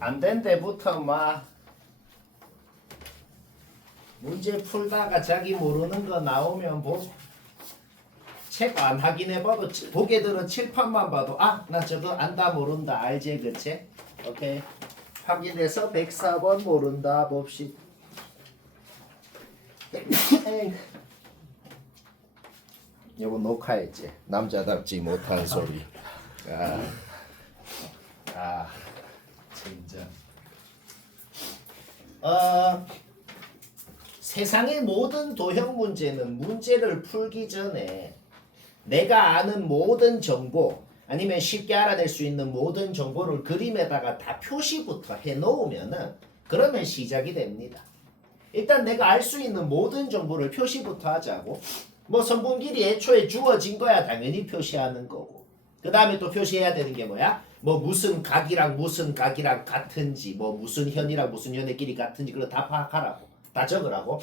안 된 데부터 막 문제 풀다가 자기 모르는 거 나오면 책 안 확인해봐도 보게 들은 칠판만 봐도 나 저거 안다 모른다 알지 그치? 오케이 확인해서 104번 모른다 봅시다. 요거 녹화했지? 남자답지 못한 소리. 진짜. 세상의 모든 도형 문제는 문제를 풀기 전에 내가 아는 모든 정보 아니면 쉽게 알아낼 수 있는 모든 정보를 그림에다가 다 표시부터 해놓으면은 그러면 시작이 됩니다. 일단 내가 알 수 있는 모든 정보를 표시부터 하자고. 뭐 선분길이 애초에 주어진 거야 당연히 표시하는 거고. 그 다음에 또 표시해야 되는 게 뭐야? 뭐 무슨 각이랑 무슨 각이랑 같은지, 뭐 무슨 현이랑 무슨 현의 길이 같은지 그거 다 파악하라고. 다 적으라고.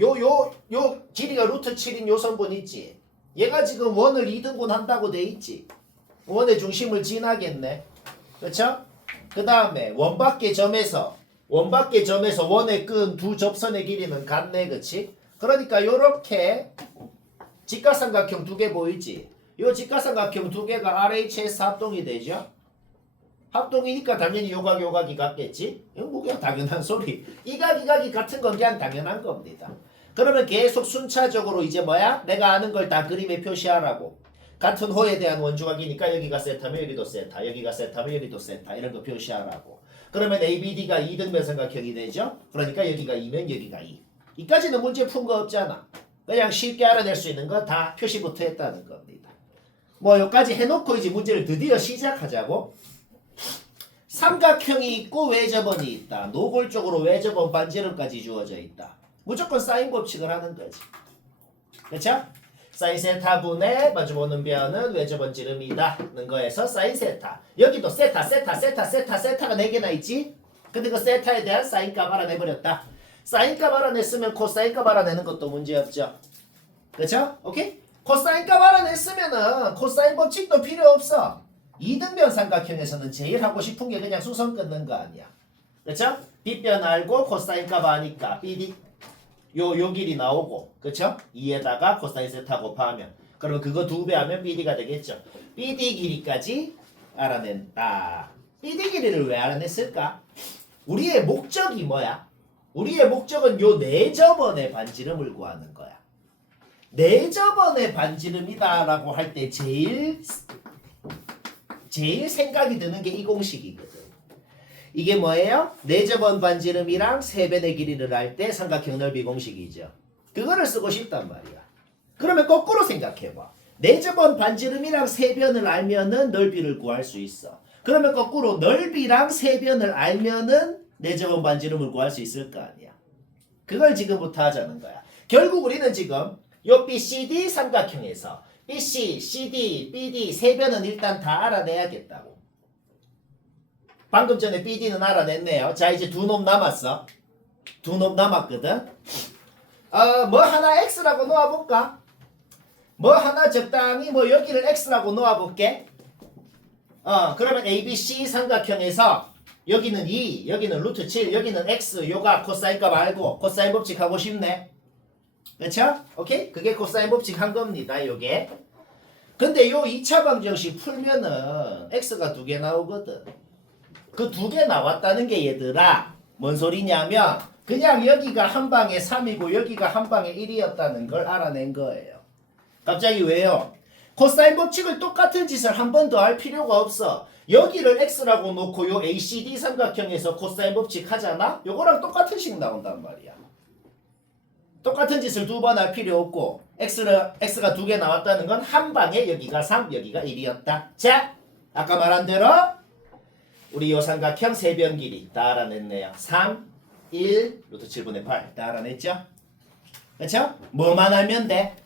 요 길이가 루트 7인 요 선분 있지. 얘가 지금 원을 2등분 한다고 돼 있지. 원의 중심을 지나겠네. 그렇죠? 그 다음에 원밖의 점에서 원의 끈 두 접선의 길이는 같네. 그치? 그러니까 요렇게 직각삼각형 두 개 보이지? 요 직각삼각형 두 개가 RHS 합동이 되죠? 합동이니까 당연히 요각이 같겠지? 이건 뭐 그냥 당연한 소리. 이각이 같은 건 그냥 당연한 겁니다. 그러면 계속 순차적으로 이제 뭐야? 내가 아는 걸 다 그림에 표시하라고. 같은 호에 대한 원주각이니까 여기가 세타면 여기도 세타, 여기가 세타면 여기도 세타 이런 거 표시하라고. 그러면 ABD가 2등변 삼각형이 되죠? 그러니까 여기가 2면 여기가 2. 이까지는 문제 푼 거 없잖아. 그냥 쉽게 알아낼 수 있는 거 다 표시부터 했다는 겁니다. 뭐 여기까지 해놓고 이제 문제를 드디어 시작하자고. 삼각형이 있고 외접원이 있다. 노골적으로 외접원 반지름까지 주어져 있다. 무조건 사인 법칙을 하는 거지. 그렇죠? 사인 세타분의 마주보는 변은 외접원 지름이다는 거에서 사인 세타. 여기도 세타가 4개나 있지? 근데 그 세타에 대한 사인 값 알아내버렸다. 사인 값 알아냈으면 코사인 값 알아내는 것도 문제없죠. 그렇죠? 오케이? 코사인 값 알아냈으면은 코사인 법칙도 필요 없어. 2등변 삼각형에서는 제일 하고 싶은 게 그냥 수선 끊는 거 아니야. 그렇죠? 빗변 알고 코사인 값 아니까 BD 요 길이 나오고, 그쵸? 2에다가 코사인 세타 곱하면, 그러면 그거 2배 하면 BD가 되겠죠. BD 길이까지 알아낸다. BD 길이를 왜 알아냈을까? 우리의 목적이 뭐야? 우리의 목적은 요 내접원의 반지름을 구하는 거야. 내접원의 반지름이다라고 할 때 제일 생각이 드는 게 이 공식이거든. 이게 뭐예요? 내접원 반지름이랑 세변의 길이를 알 때 삼각형 넓이 공식이죠. 그거를 쓰고 싶단 말이야. 그러면 거꾸로 생각해봐. 내접원 반지름이랑 세변을 알면은 넓이를 구할 수 있어. 그러면 거꾸로 넓이랑 세변을 알면은 내접원 반지름을 구할 수 있을 거 아니야. 그걸 지금부터 하자는 거야. 결국 우리는 지금 요 BCD 삼각형에서 BC, CD, BD 세변은 일단 다 알아내야겠다고. 방금 전에 BD는 알아냈네요. 자, 이제 두 놈 남았어. 두 놈 남았거든. 뭐 하나 X라고 놓아볼까? 뭐 하나 적당히 뭐 여기를 X라고 놓아볼게. 그러면 ABC 삼각형에서 여기는 2, 여기는 루트 7, 여기는 X, 요가 코사인 값 알고 코사인 법칙 하고 싶네. 그쵸? 오케이? 그게 코사인 법칙 한 겁니다. 요게. 근데 요 2차 방정식 풀면은 X가 2개 나오거든. 그 2개 나왔다는 게 얘들아 뭔 소리냐면 그냥 여기가 한 방에 3이고 여기가 한 방에 1이었다는 걸 알아낸 거예요. 갑자기 왜요? 코사인 법칙을 똑같은 짓을 한 번 더 할 필요가 없어. 여기를 X라고 놓고 요 ACD 삼각형에서 코사인 법칙 하잖아? 요거랑 똑같은 식 나온단 말이야. 똑같은 짓을 2번 할 필요 없고 X가 2개 나왔다는 건 한 방에 여기가 3, 여기가 1이었다. 자, 아까 말한 대로 우리 요 삼각형 세변 길이 다 알아냈네요. 3, 1, 루트 7분의 8 다 알아냈죠? 그렇죠? 뭐만 알면 돼?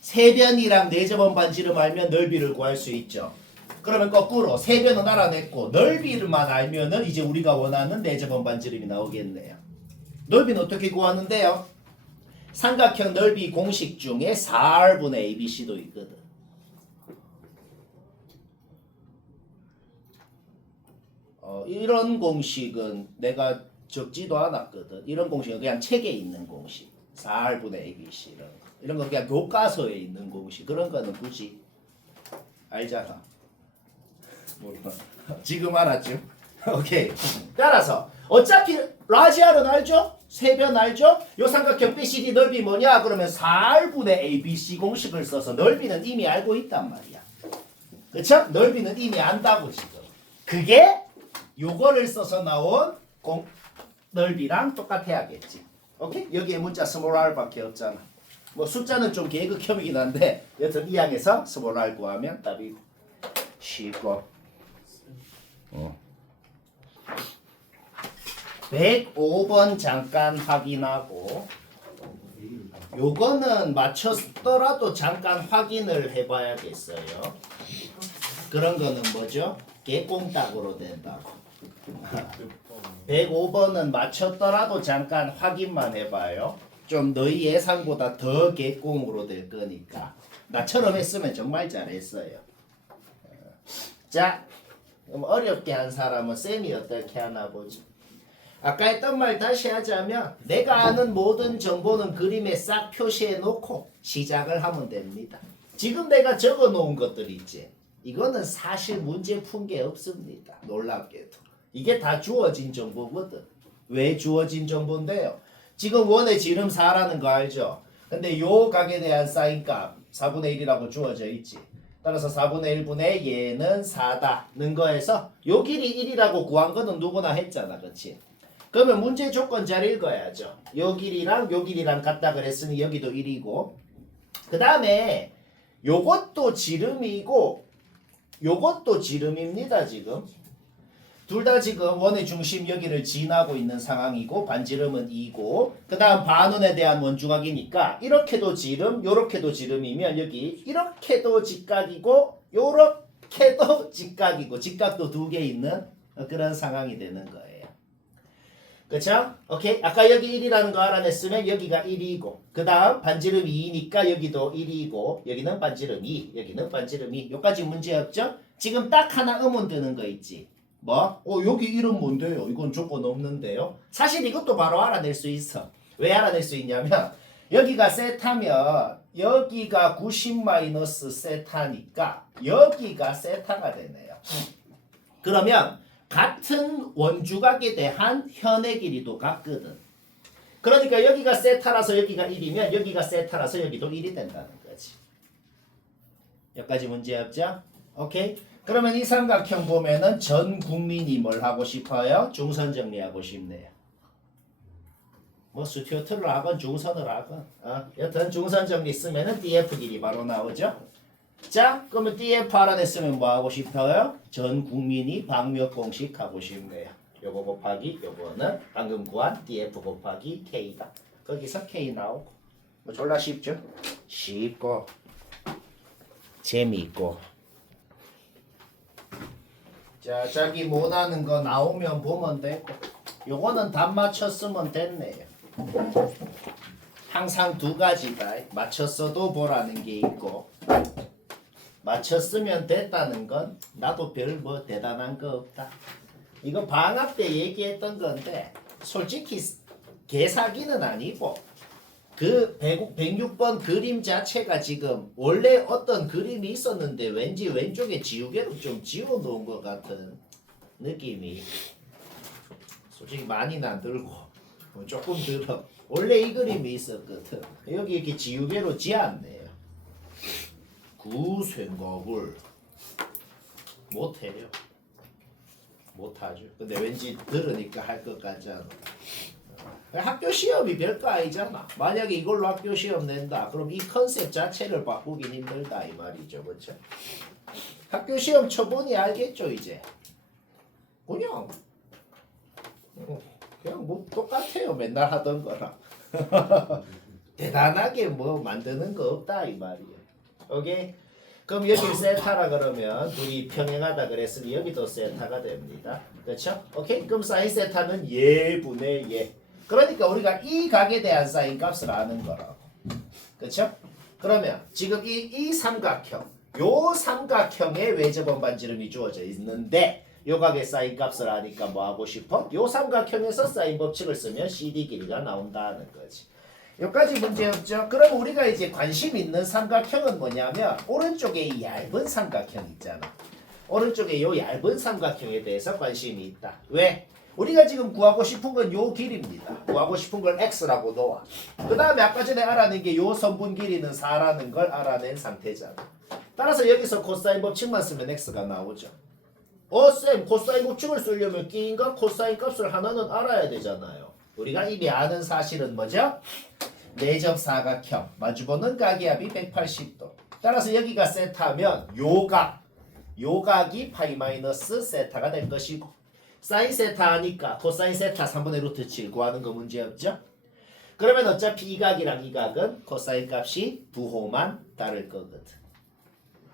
세변이랑 내접원 반지름 알면 넓이를 구할 수 있죠. 그러면 거꾸로 세변은 알아냈고 넓이만 알면은 이제 우리가 원하는 내접원 반지름이 나오겠네요. 넓이는 어떻게 구하는데요? 삼각형 넓이 공식 중에 4R분의 ABC도 있거든. 이런 공식은 내가 적지도 않았거든. 이런 공식은 그냥 책에 있는 공식. 4R분의 ABC 이런 거 그냥 교과서에 있는 공식. 그런 거는 굳이 알잖아. 물론 지금 알았죠? 오케이. 따라서 어차피 라지알은 알죠? 세변 알죠? 요 삼각형 BCD 넓이 뭐냐? 그러면 4R분의 ABC 공식을 써서 넓이는 이미 알고 있단 말이야. 그쵸? 넓이는 이미 안다고 지금. 그게 요거를 써서 나온 넓이랑 똑같아야겠지. 오케이? 여기에 문자 스몰 r밖에 없잖아. 뭐 숫자는 좀 계급형이긴 한데 여튼 이 항에서 스몰 r 구하면 답이 쉽고. 105번 잠깐 확인하고 요거는 맞췄더라도 잠깐 확인을 해봐야겠어요. 그런 거는 뭐죠? 개꽁딱으로 된다고. 105번은 맞췄더라도 잠깐 확인만 해봐요. 좀 너희 예상보다 더 개꽁으로 될 거니까. 나처럼 했으면 정말 잘했어요. 자, 그럼 어렵게 한 사람은 쌤이 어떻게 하나 보죠. 아까 했던 말 다시 하자면 내가 아는 모든 정보는 그림에 싹 표시해 놓고 시작을 하면 됩니다. 지금 내가 적어 놓은 것들 있지. 이거는 사실 문제 푼 게 없습니다. 놀랍게도. 이게 다 주어진 정보거든. 왜 주어진 정보인데요? 지금 원의 지름 4라는 거 알죠? 근데 요 각에 대한 사인값 4분의 1이라고 주어져 있지. 따라서 4분의 1분의 얘는 4다는 거에서 요 길이 1이라고 구한 거는 누구나 했잖아. 그치? 그러면 문제 조건 잘 읽어야죠. 요 길이랑 요 길이랑 같다 그랬으니 여기도 1이고 그 다음에 요것도 지름이고 요것도 지름입니다. 지금 둘 다 지금 원의 중심 여기를 지나고 있는 상황이고 반지름은 2고 그 다음 반원에 대한 원중학이니까 이렇게도 지름 요렇게도 지름이면 여기 이렇게도 직각이고 요렇게도 직각이고 직각도 두 개 있는 그런 상황이 되는 거예요. 그쵸? 오케이? 아까 여기 1이라는 거 알아냈으면 여기가 1이고 그 다음 반지름 2니까 여기도 1이고 여기는 반지름 2 여기는 반지름 2 여기까지 문제 없죠? 지금 딱 하나 의문 드는 거 있지. 뭐? 여기 1은 뭔데요? 이건 조건 없는데요? 사실 이것도 바로 알아낼 수 있어. 왜 알아낼 수 있냐면 여기가 세타면 여기가 90 마이너스 세타니까 여기가 세타가 되네요. 그러면 같은 원주각에 대한 현의 길이도 같거든. 그러니까 여기가 세타라서 여기가 1이면 여기가 세타라서 여기도 1이 된다는 거지. 여기까지 문제 없죠? 오케이? 그러면 이 삼각형 보면은 전 국민이 뭘 하고 싶어요? 중선 정리하고 싶네요. 뭐 스튜어트를 하건 중선을 하건 여튼 중선 정리 쓰면은 DF 길이 바로 나오죠? 자, 그러면 DF 알아냈으면 뭐 하고 싶어요? 전 국민이 방몇 공식 하고 싶네요. 요거 곱하기 요거는 방금 구한 DF 곱하기 K다. 거기서 K 나오고 뭐 졸라 쉽죠? 쉽고 재미있고 자, 자기 못하는 거 나오면 보면 되고 요거는 답 맞췄으면 됐네요. 항상 두 가지다. 맞췄어도 보라는 게 있고 맞췄으면 됐다는 건 나도 별 뭐 대단한 거 없다. 이거 방학 때 얘기했던 건데 솔직히 개사기는 아니고 그 106번 그림 자체가 지금 원래 어떤 그림이 있었는데 왠지 왼쪽에 지우개로 좀 지워놓은 것 같은 느낌이 솔직히 많이는 안 들고 조금 들어. 원래 이 그림이 있었거든. 여기 이렇게 지우개로 지었네요. 그 생각을 못해요. 못하죠. 근데 왠지 들으니까 할 것 같잖아. 학교 시험이 별거 아니잖아. 만약에 이걸로 학교 시험 낸다. 그럼 이 컨셉 자체를 바꾸긴 힘들다 이 말이죠. 그렇죠? 학교 시험 쳐보니 알겠죠 이제. 그냥 뭐 똑같아요. 맨날 하던 거랑. 대단하게 뭐 만드는 거 없다 이 말이에요. 오케이? 그럼 여기 세타라 그러면 둘이 평행하다 그랬으니 여기도 세타가 됩니다. 그렇죠? 오케이? 그럼 사인 세타는 예분의 예. 그러니까 우리가 이 각에 대한 사인 값을 아는 거라고. 그렇죠? 그러면 지금 이 삼각형 요 삼각형에 외접원 반지름이 주어져 있는데 요 각의 사인 값을 아니까 뭐 하고 싶어? 요 삼각형에서 사인 법칙을 쓰면 CD 길이가 나온다는 거지. 여기까지 문제 없죠? 그럼 우리가 이제 관심 있는 삼각형은 뭐냐면 오른쪽에 이 얇은 삼각형 있잖아. 오른쪽에 요 얇은 삼각형에 대해서 관심이 있다. 왜? 우리가 지금 구하고 싶은 건 요 길입니다. 구하고 싶은 걸 x라고 놓아. 그 다음에 아까 전에 알아낸 게 요 선분 길이는 4라는 걸 알아낸 상태잖아. 따라서 여기서 코사인 법칙만 쓰면 x가 나오죠. 쌤, 코사인 법칙을 쓰려면 끼인과 코사인 값을 하나는 알아야 되잖아요. 우리가 이미 아는 사실은 뭐죠? 내접 사각형 마주보는 각이압이 180도. 따라서 여기가 세타면 요 각이 파이 마이너스 세타가 될 것이고, 사인 세타 하니까 코사인 세타 3분의 루트 7 구하는 거 문제 없죠? 그러면 어차피 이 각이랑 이 각은 코사인 값이 부호만 다를 거거든.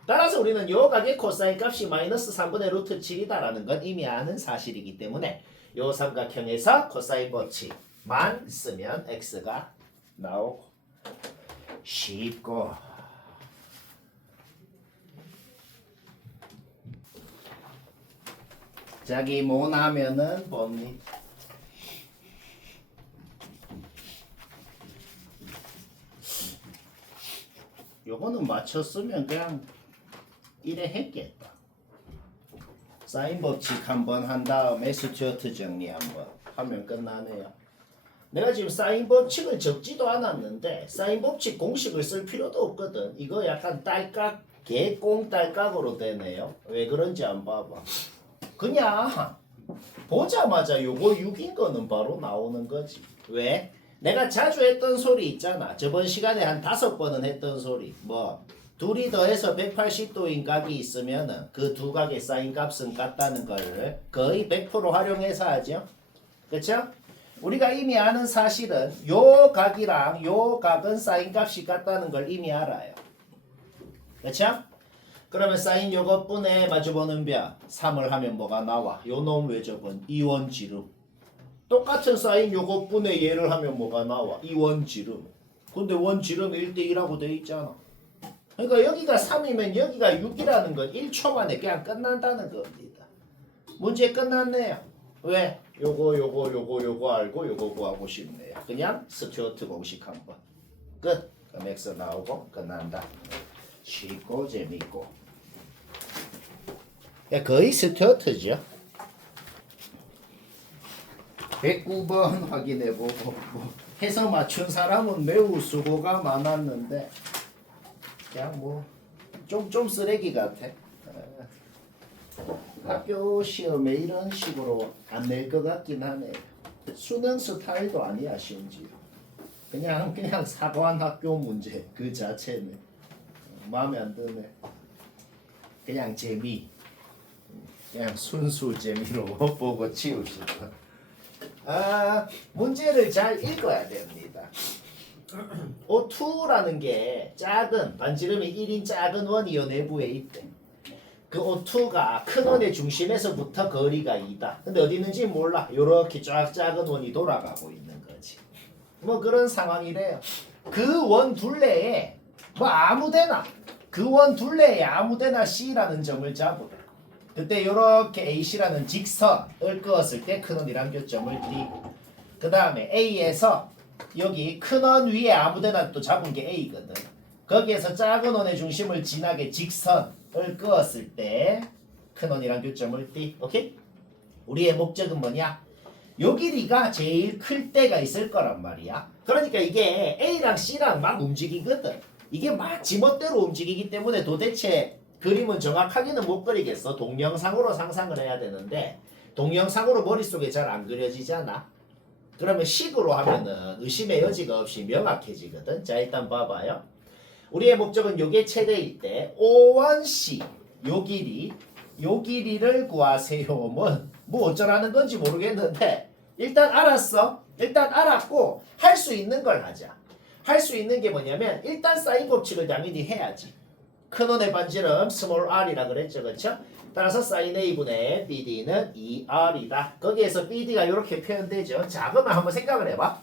따라서 우리는 요 각의 코사인 값이 마이너스 3분의 루트 7이다라는 건 이미 아는 사실이기 때문에 요 삼각형에서 코사인 법칙만 쓰면 x가 나오고 쉽고. 자기 모나면은 봅니다. 요거는 맞췄으면 그냥 이래 했겠다. 사인 법칙 한번 한 다음에 스튜어트 정리 한번 하면 끝나네요. 내가 지금 사인 법칙을 적지도 않았는데 사인 법칙 공식을 쓸 필요도 없거든. 이거 약간 딸깍 개꽁 딸깍으로 되네요. 왜 그런지 안 봐봐. 그냥 보자마자 요거 6인 거는 바로 나오는 거지. 왜? 내가 자주 했던 소리 있잖아. 저번 시간에 한 5번은 했던 소리. 뭐 둘이 더해서 180도인 각이 있으면은 그 두 각의 사인 값은 같다는 걸 거의 100% 활용해서 하죠. 그쵸? 우리가 이미 아는 사실은 요 각이랑 요 각은 사인 값이 같다는 걸 이미 알아요. 그쵸? 그러면 사인 요것분에 마주보는 변 3을 하면 뭐가 나와? 요 놈 외접은 이원지름. 똑같은 사인 요것분에 얘를 하면 뭐가 나와? 이원지름. 근데 원지름 1대1하고 돼 있잖아. 그러니까 여기가 3이면 여기가 6이라는 건 1초 만에 그냥 끝난다는 겁니다. 문제 끝났네요. 왜? 요거 알고 요거 구하고 싶네요. 그냥 스튜어트 공식 한번. 끝. 그럼 x 나오고 끝난다. 쉽고 재밌고. 거의 스튜어트죠. 109번 확인해보고 뭐 해서 맞춘 사람은 매우 수고가 많았는데 그냥 뭐 좀 쓰레기 같아. 학교 시험에 이런 식으로 안 낼 것 같긴 하네. 수능 스타일도 아니야 심지어. 그냥 사관 학교 문제 그 자체는 마음에 안 드네. 그냥 재미. 그냥 순수 재미로 보고 치웁시다. 문제를 잘 읽어야 됩니다. O2라는 게 작은 반지름이 1인 작은 원이 요 내부에 있대. 그 O2가 큰 원의 중심에서부터 거리가 2다. 근데 어디 있는지 몰라. 요렇게 쫙 작은 원이 돌아가고 있는 거지. 뭐 그런 상황이래요. 그 원 둘레에 뭐 아무데나 그 원 둘레에 아무데나 C라는 점을 잡으래. 그때 요렇게 AC라는 직선을 그었을 때 큰 원이란 교점을 띄고, 그 다음에 A에서 여기 큰 원 위에 아무데나 또 잡은 게 A거든. 거기에서 작은 원의 중심을 지나게 직선을 그었을 때 큰 원이란 교점을 띄. 오케이? 우리의 목적은 뭐냐? 요 길이가 제일 클 때가 있을 거란 말이야. 그러니까 이게 A랑 C랑 막 움직이거든. 이게 막 지멋대로 움직이기 때문에 도대체 그림은 정확하게는 못 그리겠어. 동영상으로 상상을 해야 되는데 동영상으로 머릿속에 잘 안 그려지잖아. 그러면 식으로 하면은 의심의 여지가 없이 명확해지거든. 자, 일단 봐봐요. 우리의 목적은 요게 최대일 때 O1C 요 길이를 구하세요. 뭐 어쩌라는 건지 모르겠는데 일단 알았어. 일단 알았고 할 수 있는 걸 하자. 할 수 있는 게 뭐냐면 일단 사인 법칙을 당연히 해야지. 큰 원의 반지름 스몰 r이라 그랬죠. 그렇죠? 따라서 sin a분의 bd는 2r이다. 거기에서 bd가 이렇게 표현되죠. 자, 그러면 한번 생각을 해봐.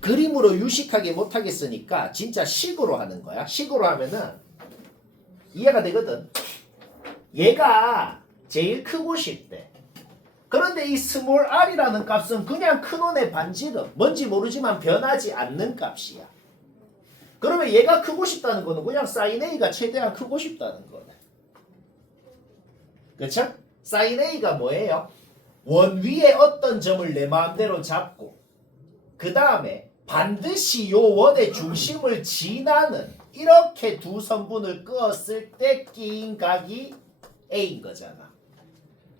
그림으로 유식하게 못하겠으니까 진짜 식으로 하는 거야. 식으로 하면은 이해가 되거든. 얘가 제일 크고 싶대. 그런데 이 스몰 r이라는 값은 그냥 큰 원의 반지름, 뭔지 모르지만 변하지 않는 값이야. 그러면 얘가 크고 싶다는 거는 그냥 sin a가 최대한 크고 싶다는 거네. 그쵸? sin a가 뭐예요? 원 위에 어떤 점을 내 마음대로 잡고 그 다음에 반드시 요 원의 중심을 지나는 이렇게 두 선분을 그었을 때 끼인 각이 a인 거잖아.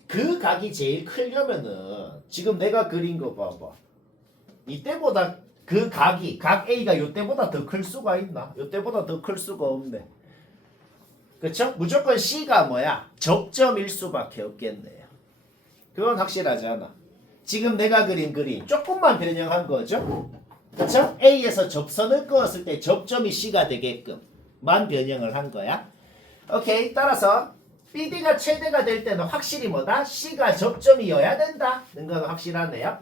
그 각이 제일 크려면은 지금 내가 그린 거 봐봐. 이때보다 그 각이 각 A가 이때보다 더 클 수가 있나? 이때보다 더 클 수가 없네. 그쵸? 무조건 C가 뭐야? 접점일 수밖에 없겠네요. 그건 확실하잖아. 지금 내가 그린 그림 조금만 변형한 거죠? 그쵸? A에서 접선을 그었을 때 접점이 C가 되게끔 만 변형을 한 거야. 오케이. 따라서 BD가 최대가 될 때는 확실히 뭐다? C가 접점이어야 된다는 건 확실하네요.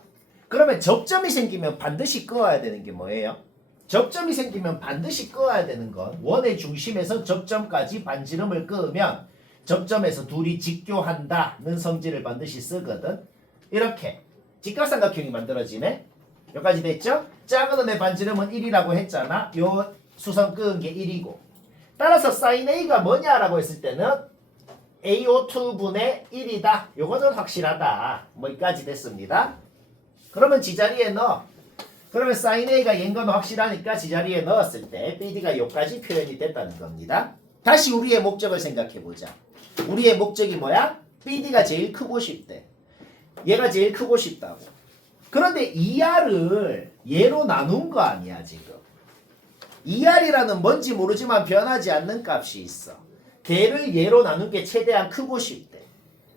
그러면 접점이 생기면 반드시 끄어야 되는 게 뭐예요? 접점이 생기면 반드시 끄어야 되는 건 원의 중심에서 접점까지 반지름을 끄으면 접점에서 둘이 직교한다는 성질을 반드시 쓰거든. 이렇게 직각삼각형이 만들어지네. 여기까지 됐죠? 작은 원의 반지름은 1이라고 했잖아. 요 수선 끄은 게 1이고. 따라서 sin A가 뭐냐라고 했을 때는 AO2분의 1이다. 요거는 확실하다. 뭐 여기까지 됐습니다. 그러면 지자리에 넣어. 그러면 sin A가 얘인 건 확실하니까 지자리에 넣었을 때 BD가 여기까지 표현이 됐다는 겁니다. 다시 우리의 목적을 생각해보자. 우리의 목적이 뭐야? BD가 제일 크고 싶대. 얘가 제일 크고 싶다고. 그런데 2R을 얘로 나눈 거 아니야 지금. 2R이라는 뭔지 모르지만 변하지 않는 값이 있어. 걔를 얘로 나눈 게 최대한 크고 싶대.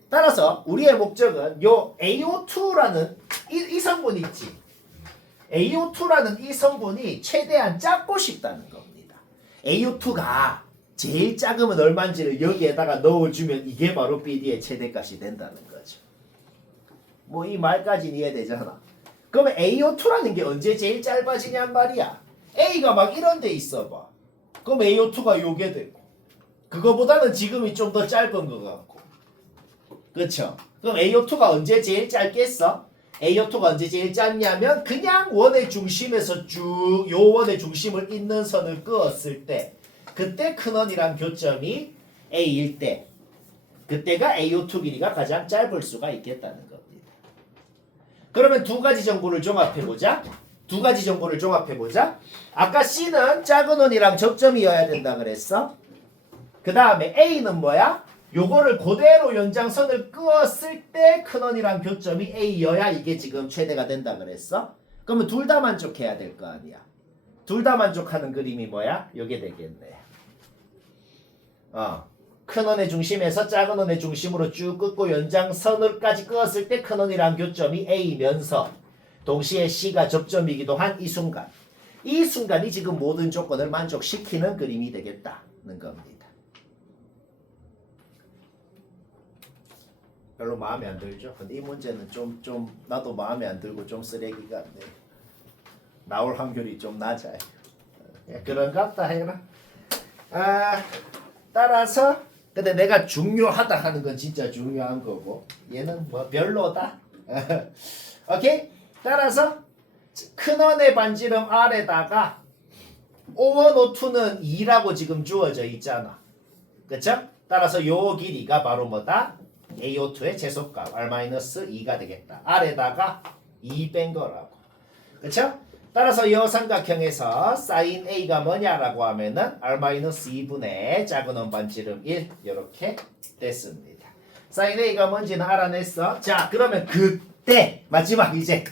따라서 우리의 목적은 요 AO2라는 이 성분 있지. AO2라는 이 성분이 최대한 작고 싶다는 겁니다. AO2가 제일 작으면 얼마인지를 여기에다가 넣어주면 이게 바로 BD의 최대값이 된다는 거죠. 뭐 이 말까지는 이해되잖아. 그러면 AO2라는 게 언제 제일 짧아지냔 말이야. A가 막 이런 데 있어봐. 그럼 AO2가 요게 되고 그거보다는 지금이 좀 더 짧은 것 같고. 그쵸? 그럼 AO2가 언제 제일 짧겠어? AO2가 언제 제일 짧냐면 그냥 원의 중심에서 쭉 요 원의 중심을 잇는 선을 그었을 때 그때 큰원이랑 교점이 A일 때 그때가 AO2 길이가 가장 짧을 수가 있겠다는 겁니다. 그러면 두 가지 정보를 종합해보자. 두 가지 정보를 종합해보자. 아까 C는 작은 원이랑 접점이어야 된다 그랬어. 그 다음에 A는 뭐야? 요거를 그대로 연장선을 그었을 때 큰원이랑 교점이 A여야 이게 지금 최대가 된다 그랬어. 그러면 둘 다 만족해야 될 거 아니야. 둘 다 만족하는 그림이 뭐야? 요게 되겠네. 큰원의 중심에서 작은 원의 중심으로 쭉 긋고 연장선을까지 그었을 때 큰원이랑 교점이 A면서 동시에 C가 접점이기도 한 이 순간. 이 순간이 지금 모든 조건을 만족시키는 그림이 되겠다는 겁니다. 별로 마음에 안 들죠? 근데 이 문제는 좀 나도 마음에 안 들고 좀 쓰레기 같네. 나올 확률이 좀 낮아요. 그런갑다 해라. 따라서 근데 내가 중요하다 하는 건 진짜 중요한 거고 얘는 뭐 별로다. 오케이? 따라서 큰원의 반지름 R에다가 O1, O2는 2라고 지금 주어져 있잖아. 그쵸? 따라서 요 길이가 바로 뭐다? AO2의 제속값 R-2가 되겠다. R에다가 2 뺀 거라고. 그쵸? 따라서 이 삼각형에서 sin A가 뭐냐라고 하면은 R-2분의 작은 원 반지름 1 이렇게 됐습니다. sin A가 뭔지는 알아냈어. 자, 그러면 그때 마지막 이제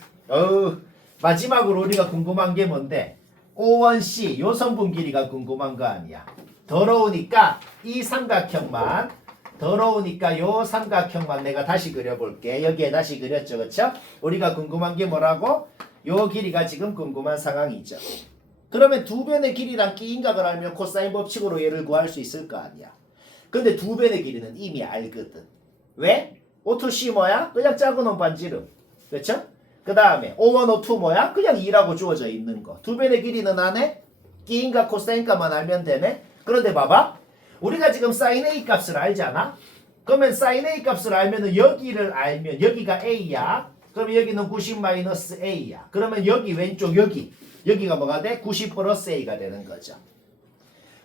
마지막으로 우리가 궁금한 게 뭔데? O1C 요 성분 길이가 궁금한 거 아니야. 더러우니까 이 삼각형만 요 삼각형만 내가 다시 그려볼게. 여기에 다시 그렸죠. 그쵸? 우리가 궁금한 게 뭐라고? 요 길이가 지금 궁금한 상황이죠. 그러면 두 변의 길이랑 끼인각을 알면 코사인 법칙으로 얘를 구할 수 있을 거 아니야. 근데 두 변의 길이는 이미 알거든. 왜? O2C 뭐야? 그냥 작은 원 반지름. 그쵸? 그 다음에 O1, O2 뭐야? 그냥 2라고 주어져 있는 거. 두 변의 길이는 안 해? 끼인각 코사인값만 알면 되네. 그런데 봐봐. 우리가 지금 sin A 값을 알잖아. 그러면 sin A 값을 알면은 여기를 알면 여기가 A야. 그럼 여기는 90 마이너스 A야. 그러면 여기 왼쪽 여기가 뭐가 돼? 90 플러스 A가 되는 거죠.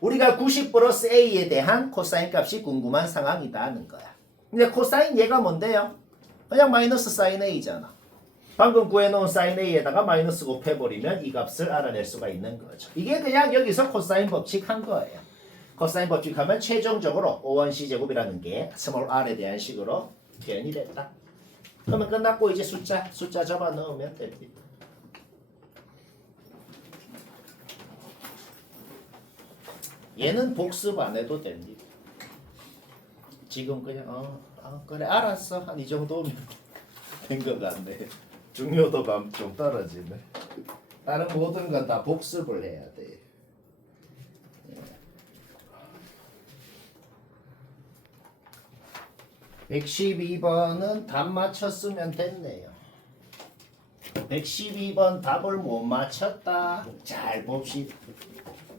우리가 90 플러스 A에 대한 코사인 값이 궁금한 상황이다 하는 거야. 근데 코사인 얘가 뭔데요? 그냥 마이너스 사인 A잖아. 방금 구해놓은 사인 A에다가 마이너스 곱해버리면 이 값을 알아낼 수가 있는 거죠. 이게 그냥 여기서 코사인 법칙 한 거예요. 코사인 법칙 하면 최종적으로 O1C제곱이라는 게 스몰 r에 대한 식으로 표현이 됐다. 그러면 끝났고 이제 숫자 접어 넣으면 됩니다. 얘는 복습 안 해도 됩니다. 지금 그냥 그래 알았어 한 이 정도면 된 것 같네. 중요도감 좀 떨어지네. 다른 모든 건 다 복습을 해야 돼. 112번은 답 맞췄으면 됐네요. 112번 답을 못 맞췄다. 잘 봅시다.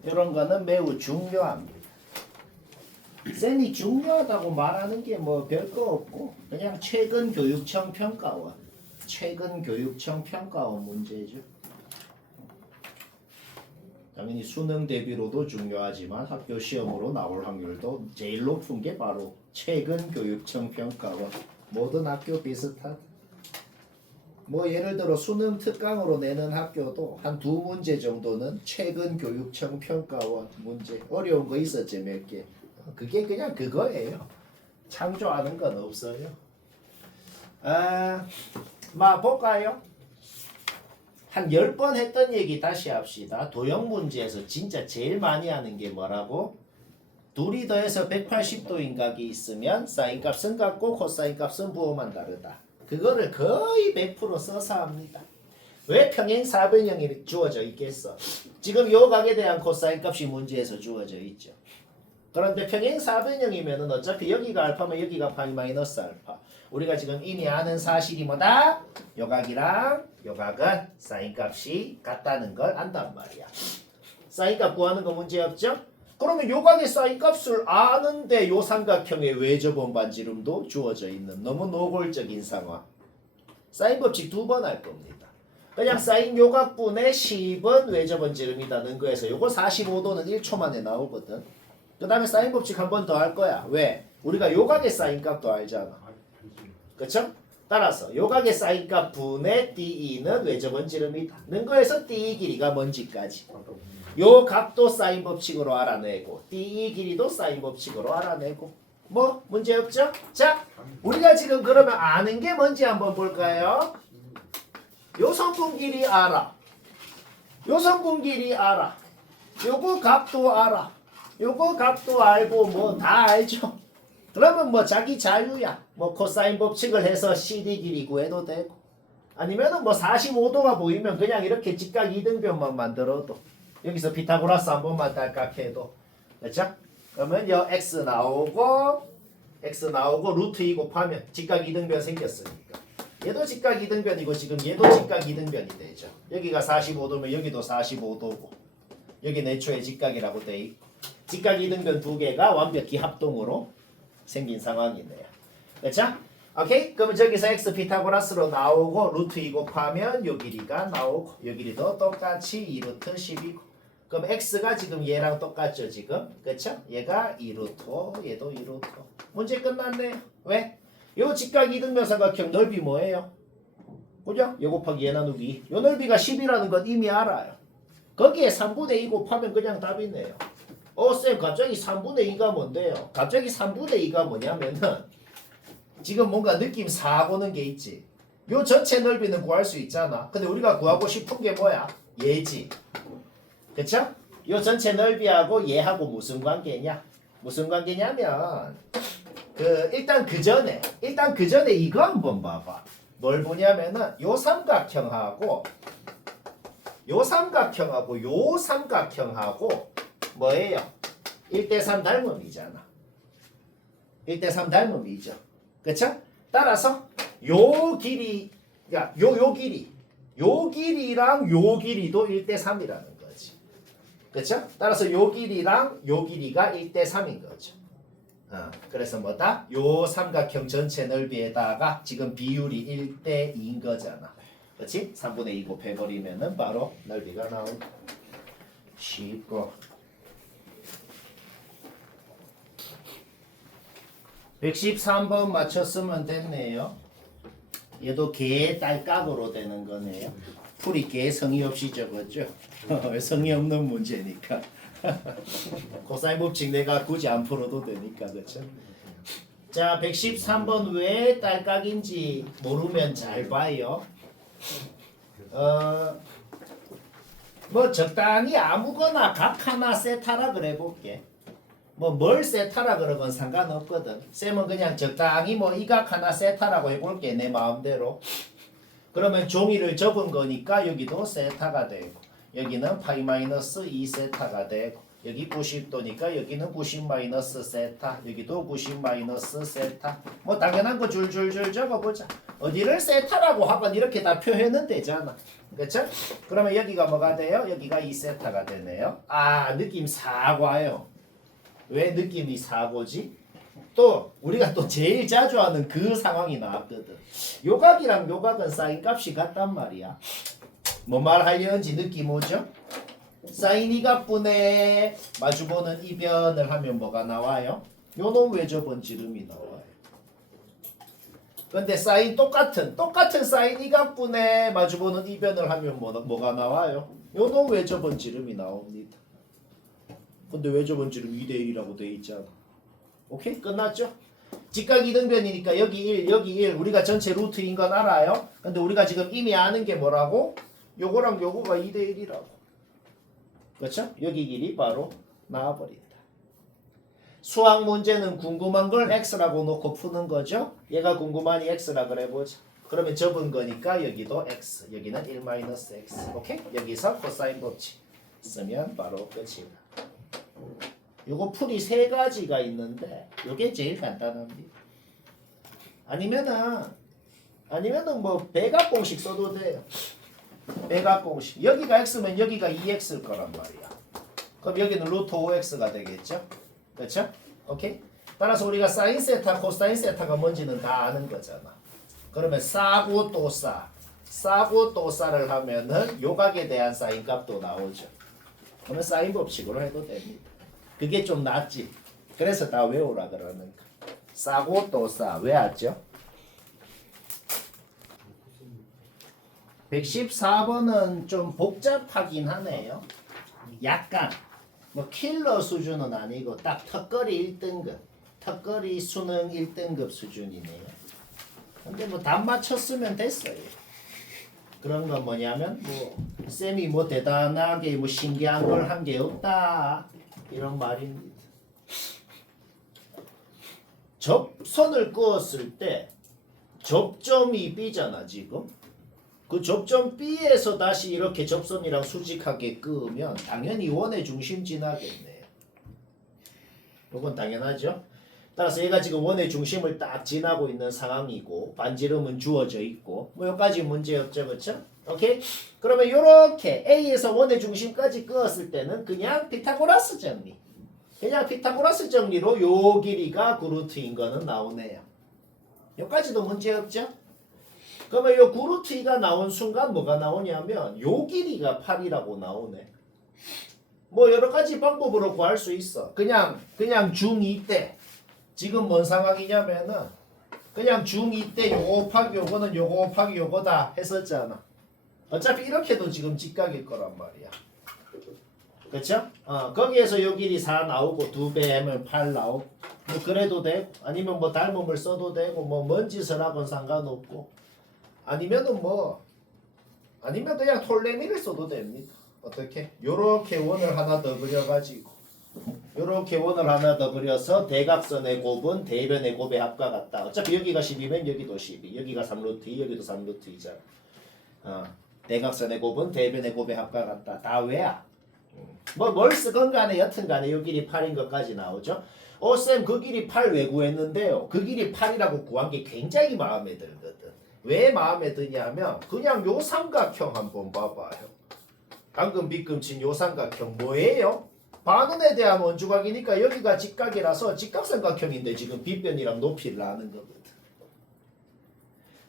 이런 거는 매우 중요합니다. 쌤이 중요하다고 말하는 게 뭐 별거 없고 그냥 최근 교육청 평가원 문제죠. 당연히 수능 대비로도 중요하지만 학교 시험으로 나올 확률도 제일 높은 게 바로 최근 교육청 평가원. 모든 학교 비슷하다. 뭐 예를 들어 수능 특강으로 내는 학교도 한 2문제 정도는 최근 교육청 평가원 문제. 어려운 거 있었지 몇 개. 그게 그냥 그거예요. 창조하는 건 없어요. 볼까요? 한 10번 했던 얘기 다시 합시다. 도형 문제에서 진짜 제일 많이 하는 게 뭐라고? 둘이 더해서 180도인 각이 있으면 사인 값은 같고 코사인 값은 부호만 다르다. 그거를 거의 100% 써서 합니다. 왜 평행 사변형이 주어져 있겠어? 지금 요 각에 대한 코사인 값이 문제에서 주어져 있죠. 그런데 평행 사변형이면은 어차피 여기가 알파면 여기가 파이 마이너스 알파. 우리가 지금 이미 아는 사실이 뭐다? 요 각이랑 요 각은 사인 값이 같다는 걸 안단 말이야. 사인 값 구하는 거 문제 없죠? 그러면 요 각의 사인 값을 아는데 요 삼각형의 외접원 반지름도 주어져 있는 너무 노골적인 상황. 사인 법칙 2번 할 겁니다. 그냥 사인 요각분의 10은 외접원 지름이다는 거에서 요거 45도는 1초 만에 나오거든. 그 다음에 사인 법칙 한 번 더 할 거야. 왜? 우리가 요각의 사인 값도 알잖아. 그쵸? 따라서 요각의 사인 값 분의 DE는 외접원 지름이다. 는 거에서 DE 길이가 뭔지까지. 요 각도 사인 법칙으로 알아내고 DE 길이도 사인 법칙으로 알아내고 뭐 문제 없죠? 자, 우리가 지금 그러면 아는 게 뭔지 한번 볼까요? 요 성분 길이 알아. 요 성분 길이 알아. 요거 각도 알아. 요거 각도 알고 뭐 다 알죠? 그러면 뭐 자기 자유야. 뭐 코사인 법칙을 해서 CD 길이 구해도 되고 아니면은 뭐 45도가 보이면 그냥 이렇게 직각 이등변만 만들어도 여기서 피타고라스 한 번만 딸깍해도 그렇죠? 그러면 요 x 나오고 루트 2 곱하면 직각 이등변 생겼으니까 얘도 직각 이등변이고 지금 얘도 직각 이등변이 되죠. 여기가 45도면 여기도 45도고 여기는 애초에 직각이라고 돼 있고 직각 이등변 두 개가 완벽히 합동으로 생긴 상황이네요. 그렇죠? 오케이? 그러면 저기서 x 피타고라스로 나오고 루트 2 곱하면 요 길이가 나오고 요 길이도 똑같이 2루트 10이고 그럼 x가 지금 얘랑 똑같죠 지금? 그렇죠? 얘가 2루트 얘도 2루트 문제 끝났네요. 왜? 요 직각 이등변 삼각형 넓이 뭐예요? 그죠? 요 곱하기 얘 나누기 요 넓이가 10이라는 건 이미 알아요. 거기에 3분의 2 곱하면 그냥 답이네요. 쌤 갑자기 3분의 2가 뭔데요? 갑자기 3분의 2가 뭐냐면은 지금 뭔가 느낌 사고는 게 있지. 요 전체 넓이는 구할 수 있잖아. 근데 우리가 구하고 싶은 게 뭐야? 얘지. 그쵸? 요 전체 넓이하고 얘하고 무슨 관계냐? 무슨 관계냐면 일단 그 전에 이거 한번 봐봐. 뭘 보냐면은 요 삼각형하고 요 삼각형하고 뭐예요? 1대3 닮음이잖아. 1대3 닮음이죠. 그쵸? 따라서 요 길이가 요 길이랑 요 길이도 1대3이라는 거지. 그쵸? 따라서 요 길이랑 요 길이가 1대3인 거죠. 그래서 뭐다? 요 삼각형 전체 넓이에다가 지금 비율이 1대 2인 거잖아. 그렇지? 3분의 2 곱해버리면은 바로 넓이가 나온다. 쉽고. 113번 맞췄으면 됐네요. 얘도 개 딸깍으로 되는 거네요. 풀이 개 성의 없이 적었죠. 성의 없는 문제니까. 코사인 법칙 내가 굳이 안 풀어도 되니까. 그렇죠? 자, 113번 왜 딸깍인지 모르면 잘 봐요. 뭐 적당히 아무거나 각 하나 세타라 그래 볼게. 뭐 뭘 세타라 그러건 상관없거든. 쌤은 그냥 적당히 뭐 이 각 하나 세타라고 해볼게. 내 마음대로. 그러면 종이를 접은 거니까 여기도 세타가 되고 여기는 파이 마이너스 2 세타가 되고 여기 90도니까 여기는 90 마이너스 세타 여기도 90 마이너스 세타 뭐 당연한 거 줄줄줄 적어보자. 어디를 세타라고 하건 이렇게 다 표현은 되잖아. 그렇죠? 그러면 여기가 뭐가 돼요? 여기가 2 세타가 되네요. 아 느낌 사고예요. 왜 느낌이 사고지? 또 우리가 또 제일 자주 하는 그 상황이 나왔거든. 요각이랑 요각은 사인 값이 같단 말이야. 뭐 말하려는지 느낌 오죠? 사인 이각분의 마주보는 이변을 하면 뭐가 나와요? 요놈 외접은 지름이 나와요. 근데 사인 똑같은 사인 이각분의 마주보는 이변을 하면 뭐가 나와요? 요놈 외접은 지름이 나옵니다. 근데 외접은 지름 2대 1이라고 돼 있잖아. 오케이? 끝났죠? 직각 이등변이니까 여기 1, 여기 1 우리가 전체 루트인 건 알아요? 근데 우리가 지금 이미 아는 게 뭐라고? 요거랑 요거가 2대 1이라고. 그렇죠? 여기 길이 바로 나와버린다. 수학 문제는 궁금한 걸 x라고 놓고 푸는 거죠? 얘가 궁금하니 x라 그래보자. 그러면 접은 거니까 여기도 x, 여기는 1-x. 오케이? 여기서 코사인 법칙 쓰면 바로 끝이다. 요거 풀이 세 가지가 있는데 요게 제일 간단합니다. 아니면은 뭐 배각 공식 써도 돼요. 배각 공식. 여기가 x면 여기가 2x일 거란 말이야. 그럼 여기는 루트 5x가 되겠죠? 그렇죠? 오케이? 따라서 우리가 사인 세타, 코사인 세타가 뭔지는 다 아는 거잖아. 그러면 싸고 또 싸를 하면은 요각에 대한 사인 값도 나오죠. 그러면 사인 법칙으로 해도 됩니다. 그게 좀 낫지. 그래서 다 외우라 그러는 거. 싸고 또 싸. 왜 왔죠? 114번은 좀 복잡하긴 하네요. 약간 뭐 킬러 수준은 아니고 딱 턱걸이 1등급. 턱걸이 수능 1등급 수준이네요. 근데 뭐 답 맞췄으면 됐어요. 그런 건 뭐냐면 뭐 쌤이 뭐 대단하게 뭐 신기한 걸 한 게 없다. 이런 말입니다. 접선을 그었을 때 접점이 B잖아 지금. 그 접점 B에서 다시 이렇게 접선이랑 수직하게 그으면 당연히 원의 중심 지나겠네요. 이건 당연하죠. 따라서 얘가 지금 원의 중심을 딱 지나고 있는 상황이고 반지름은 주어져 있고 뭐 여기까지 문제였죠. 그렇죠? 오케이? 그러면 요렇게 A에서 원의 중심까지 그었을 때는 그냥 피타고라스 정리. 그냥 피타고라스 정리로 요 길이가 구루트인 거는 나오네요. 여기까지도 문제없죠? 그러면 요 구루트가 나온 순간 뭐가 나오냐면 요 길이가 8이라고 나오네. 뭐 여러 가지 방법으로 구할 수 있어. 그냥 중2 때 지금 뭔 상황이냐면은 그냥 중2 때 요거 곱하기 요거는 요거 곱하기 요거다 했었잖아. 어차피 이렇게도 지금 직각일 거란 말이야. 그쵸? 거기에서 요 길이 4 나오고 2배 하면 8 나오고 뭐 그래도 되고 아니면 뭐 닮음을 써도 되고 뭐 뭔 짓을 하건 상관없고 아니면 그냥 톨레미를 써도 됩니다. 어떻게? 요렇게 원을 하나 더 그려가지고 요렇게 원을 하나 더 그려서 대각선의 곱은 대변의 곱의 합과 같다. 어차피 여기가 10이면 여기도 10이 여기가 3루트 2 여기도 3루트 2잖아. 대각선의 곱은 대변의 곱의 합과 같다. 다 왜야? 뭘 쓰건 간에 여튼 간에 요 길이 8인 것까지 나오죠. 쌤 그 길이 8 왜 구했는데요? 그 길이 8이라고 구한 게 굉장히 마음에 들거든. 왜 마음에 드냐면 그냥 요 삼각형 한번 봐봐요. 방금 빗금친 요 삼각형 뭐예요? 반원에 대한 원주각이니까 여기가 직각이라서 직각삼각형인데 지금 빗변이랑 높이를 아는 거거든.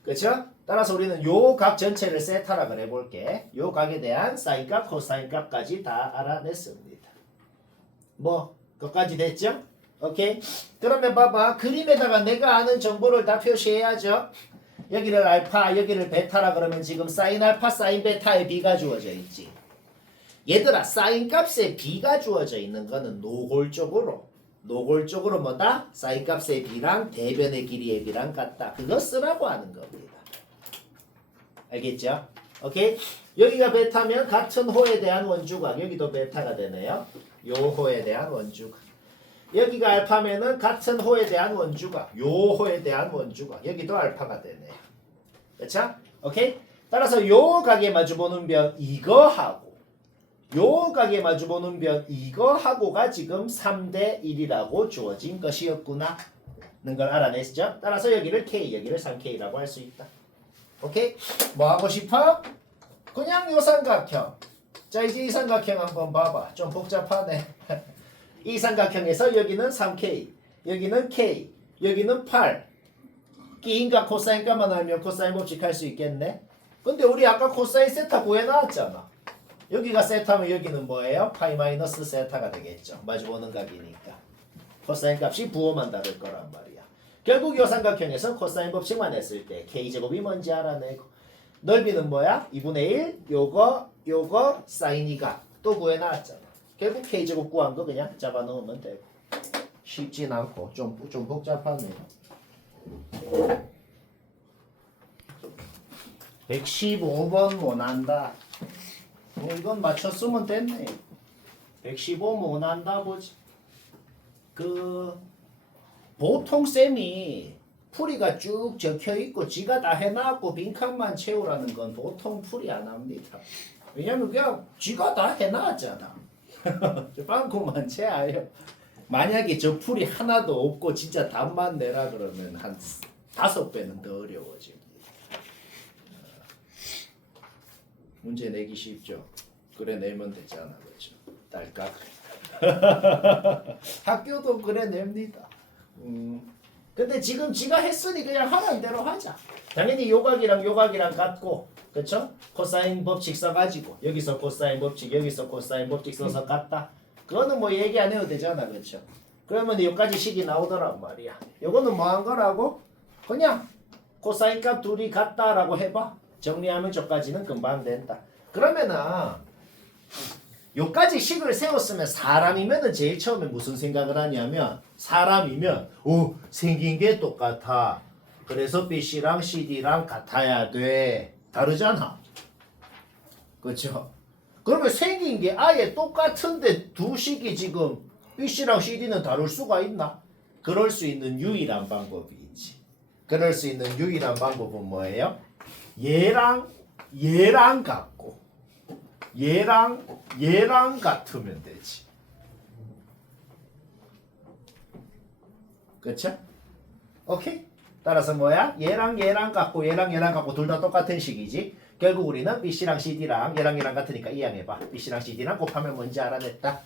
그쵸? 따라서 우리는 요 각 전체를 세타라 그래 볼게. 요 각에 대한 사인값, 코사인값까지 다 알아냈습니다. 뭐 그것까지 됐죠? 오케이? 그러면 봐봐. 그림에다가 내가 아는 정보를 다 표시해야죠. 여기를 알파, 여기를 베타라 그러면 지금 사인 알파, 사인 베타의 b가 주어져 있지. 얘들아, 사인 값에 b가 주어져 있는 거는 노골적으로 뭐다? 사인 값의 b랑 대변의 길이의 b랑 같다. 그거 쓰라고 하는 겁니다. 알겠죠? 오케이? 여기가 베타면 같은 호에 대한 원주각. 여기도 베타가 되네요. 요 호에 대한 원주각. 여기가 알파면은 같은 호에 대한 원주각. 요 호에 대한 원주각. 여기도 알파가 되네요. 그렇죠? 오케이? 따라서 요 각에 마주보는 변 이거하고 요 각에 마주보는 변 이거하고가 지금 3대 1이라고 주어진 것이었구나 는 걸 알아냈죠? 따라서 여기를 K, 여기를 3K라고 할 수 있다. 오케이? 뭐 하고 싶어? 그냥 요 삼각형. 자, 이제 이 삼각형 한번 봐봐. 좀 복잡하네. 이 삼각형에서 여기는 3K, 여기는 K, 여기는 8. 끼인가 코사인값만 알면 코사인 법칙 할 수 있겠네. 근데 우리 아까 코사인 세타 구해놨잖아. 여기가 세타면 여기는 뭐예요? 파이 마이너스 세타가 되겠죠. 마주보는 각이니까. 코사인 값이 부호만 다를 거란 말이야. 결국 이 삼각형에서 코사인 법칙만 했을 때 K제곱이 뭔지 알아내고 넓이는 뭐야? 2분의 1 요거 사인 2가 또 구해놨잖아. 결국 K제곱 구한 거 그냥 잡아넣으면 되고. 쉽진 않고 좀 복잡하네요. 115번 원한다. 이건 맞췄으면 됐네. 115 원한다 보지. 보통 쌤이 풀이가 쭉 적혀있고 지가 다 해놨고 빈칸만 채우라는 건 보통 풀이 안 합니다. 왜냐면 그냥 지가 다 해놨잖아. 빵꾸만 채워요. 만약에 저 풀이 하나도 없고 진짜 답만 내라 그러면 한 5배는 더 어려워집니다. 문제 내기 쉽죠? 그래 내면 되잖아. 그렇죠? 딸깍. 학교도 그래 냅니다. 근데 지금 지가 했으니 그냥 하라는 대로 하자. 당연히 요각이랑 같고, 그쵸? 코사인 법칙 써가지고 여기서 코사인 법칙, 여기서 코사인 법칙 써서 같다. 그거는 뭐 얘기 안 해도 되잖아, 그렇죠? 그러면 여기까지 식이 나오더란 말이야. 요거는 뭐 한 거라고? 그냥 코사인 값 둘이 같다라고 해봐. 정리하면 저까지는 금방 된다. 그러면은 요까지 식을 세웠으면 사람이면은 제일 처음에 무슨 생각을 하냐면 사람이면 생긴 게 똑같아. 그래서 BC랑 CD랑 같아야 돼. 다르잖아. 그렇죠? 그러면 생긴 게 아예 똑같은데 두 식이 지금 BC랑 CD는 다를 수가 있나? 그럴 수 있는 유일한 방법이 있지. 그럴 수 있는 유일한 방법은 뭐예요? 얘랑 같고 얘랑 같으면 되지. 그쵸? 오케이? 따라서 뭐야? 얘랑 같고 둘 다 똑같은 식이지. 결국 우리는 BC랑 CD랑 얘랑 같으니까 이항해봐. BC랑 CD랑 곱하면 뭔지 알아냈다.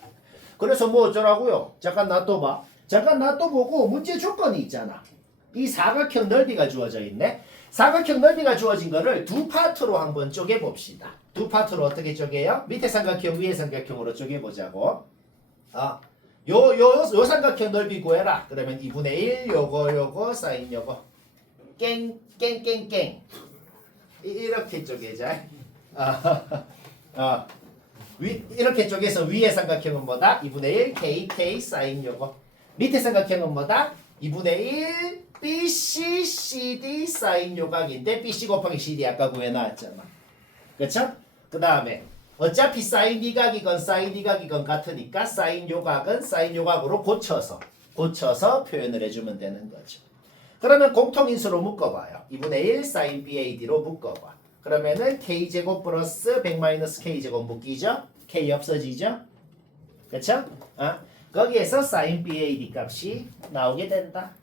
그래서 뭐 어쩌라고요? 잠깐 놔둬봐. 잠깐 놔둬보고 문제 조건이 있잖아. 이 사각형 넓이가 주어져 있네. 사각형 넓이가 주어진 거를 두 파트로 한번 쪼개봅시다. 두 파트로 어떻게 쪼개요? 밑에 삼각형 위에 삼각형으로 쪼개보자고. 요 삼각형 넓이 구해라. 그러면 2분의 1 요거 사인 요거 깽 이렇게 쪼개자. 이렇게 쪼개서 위에 삼각형은 뭐다? 2분의 1 k 사인 요거. 밑에 삼각형은 뭐다? 2분의 1 BC CD 사인 요각인데 BC 곱하기 CD 아까 구해놨잖아. 그쵸? 그 다음에 어차피 사인 이각이건 사인 이각이건 같으니까 사인 요각은 사인 요각으로 고쳐서 표현을 해주면 되는 거죠. 그러면 공통인수로 묶어봐요. 2분의 1 사인 BAD로 묶어봐. 그러면은 K제곱 플러스 100 마이너스 K제곱 묶이죠? K 없어지죠? 그쵸? 거기에서 사인 BAD 값이 나오게 된다.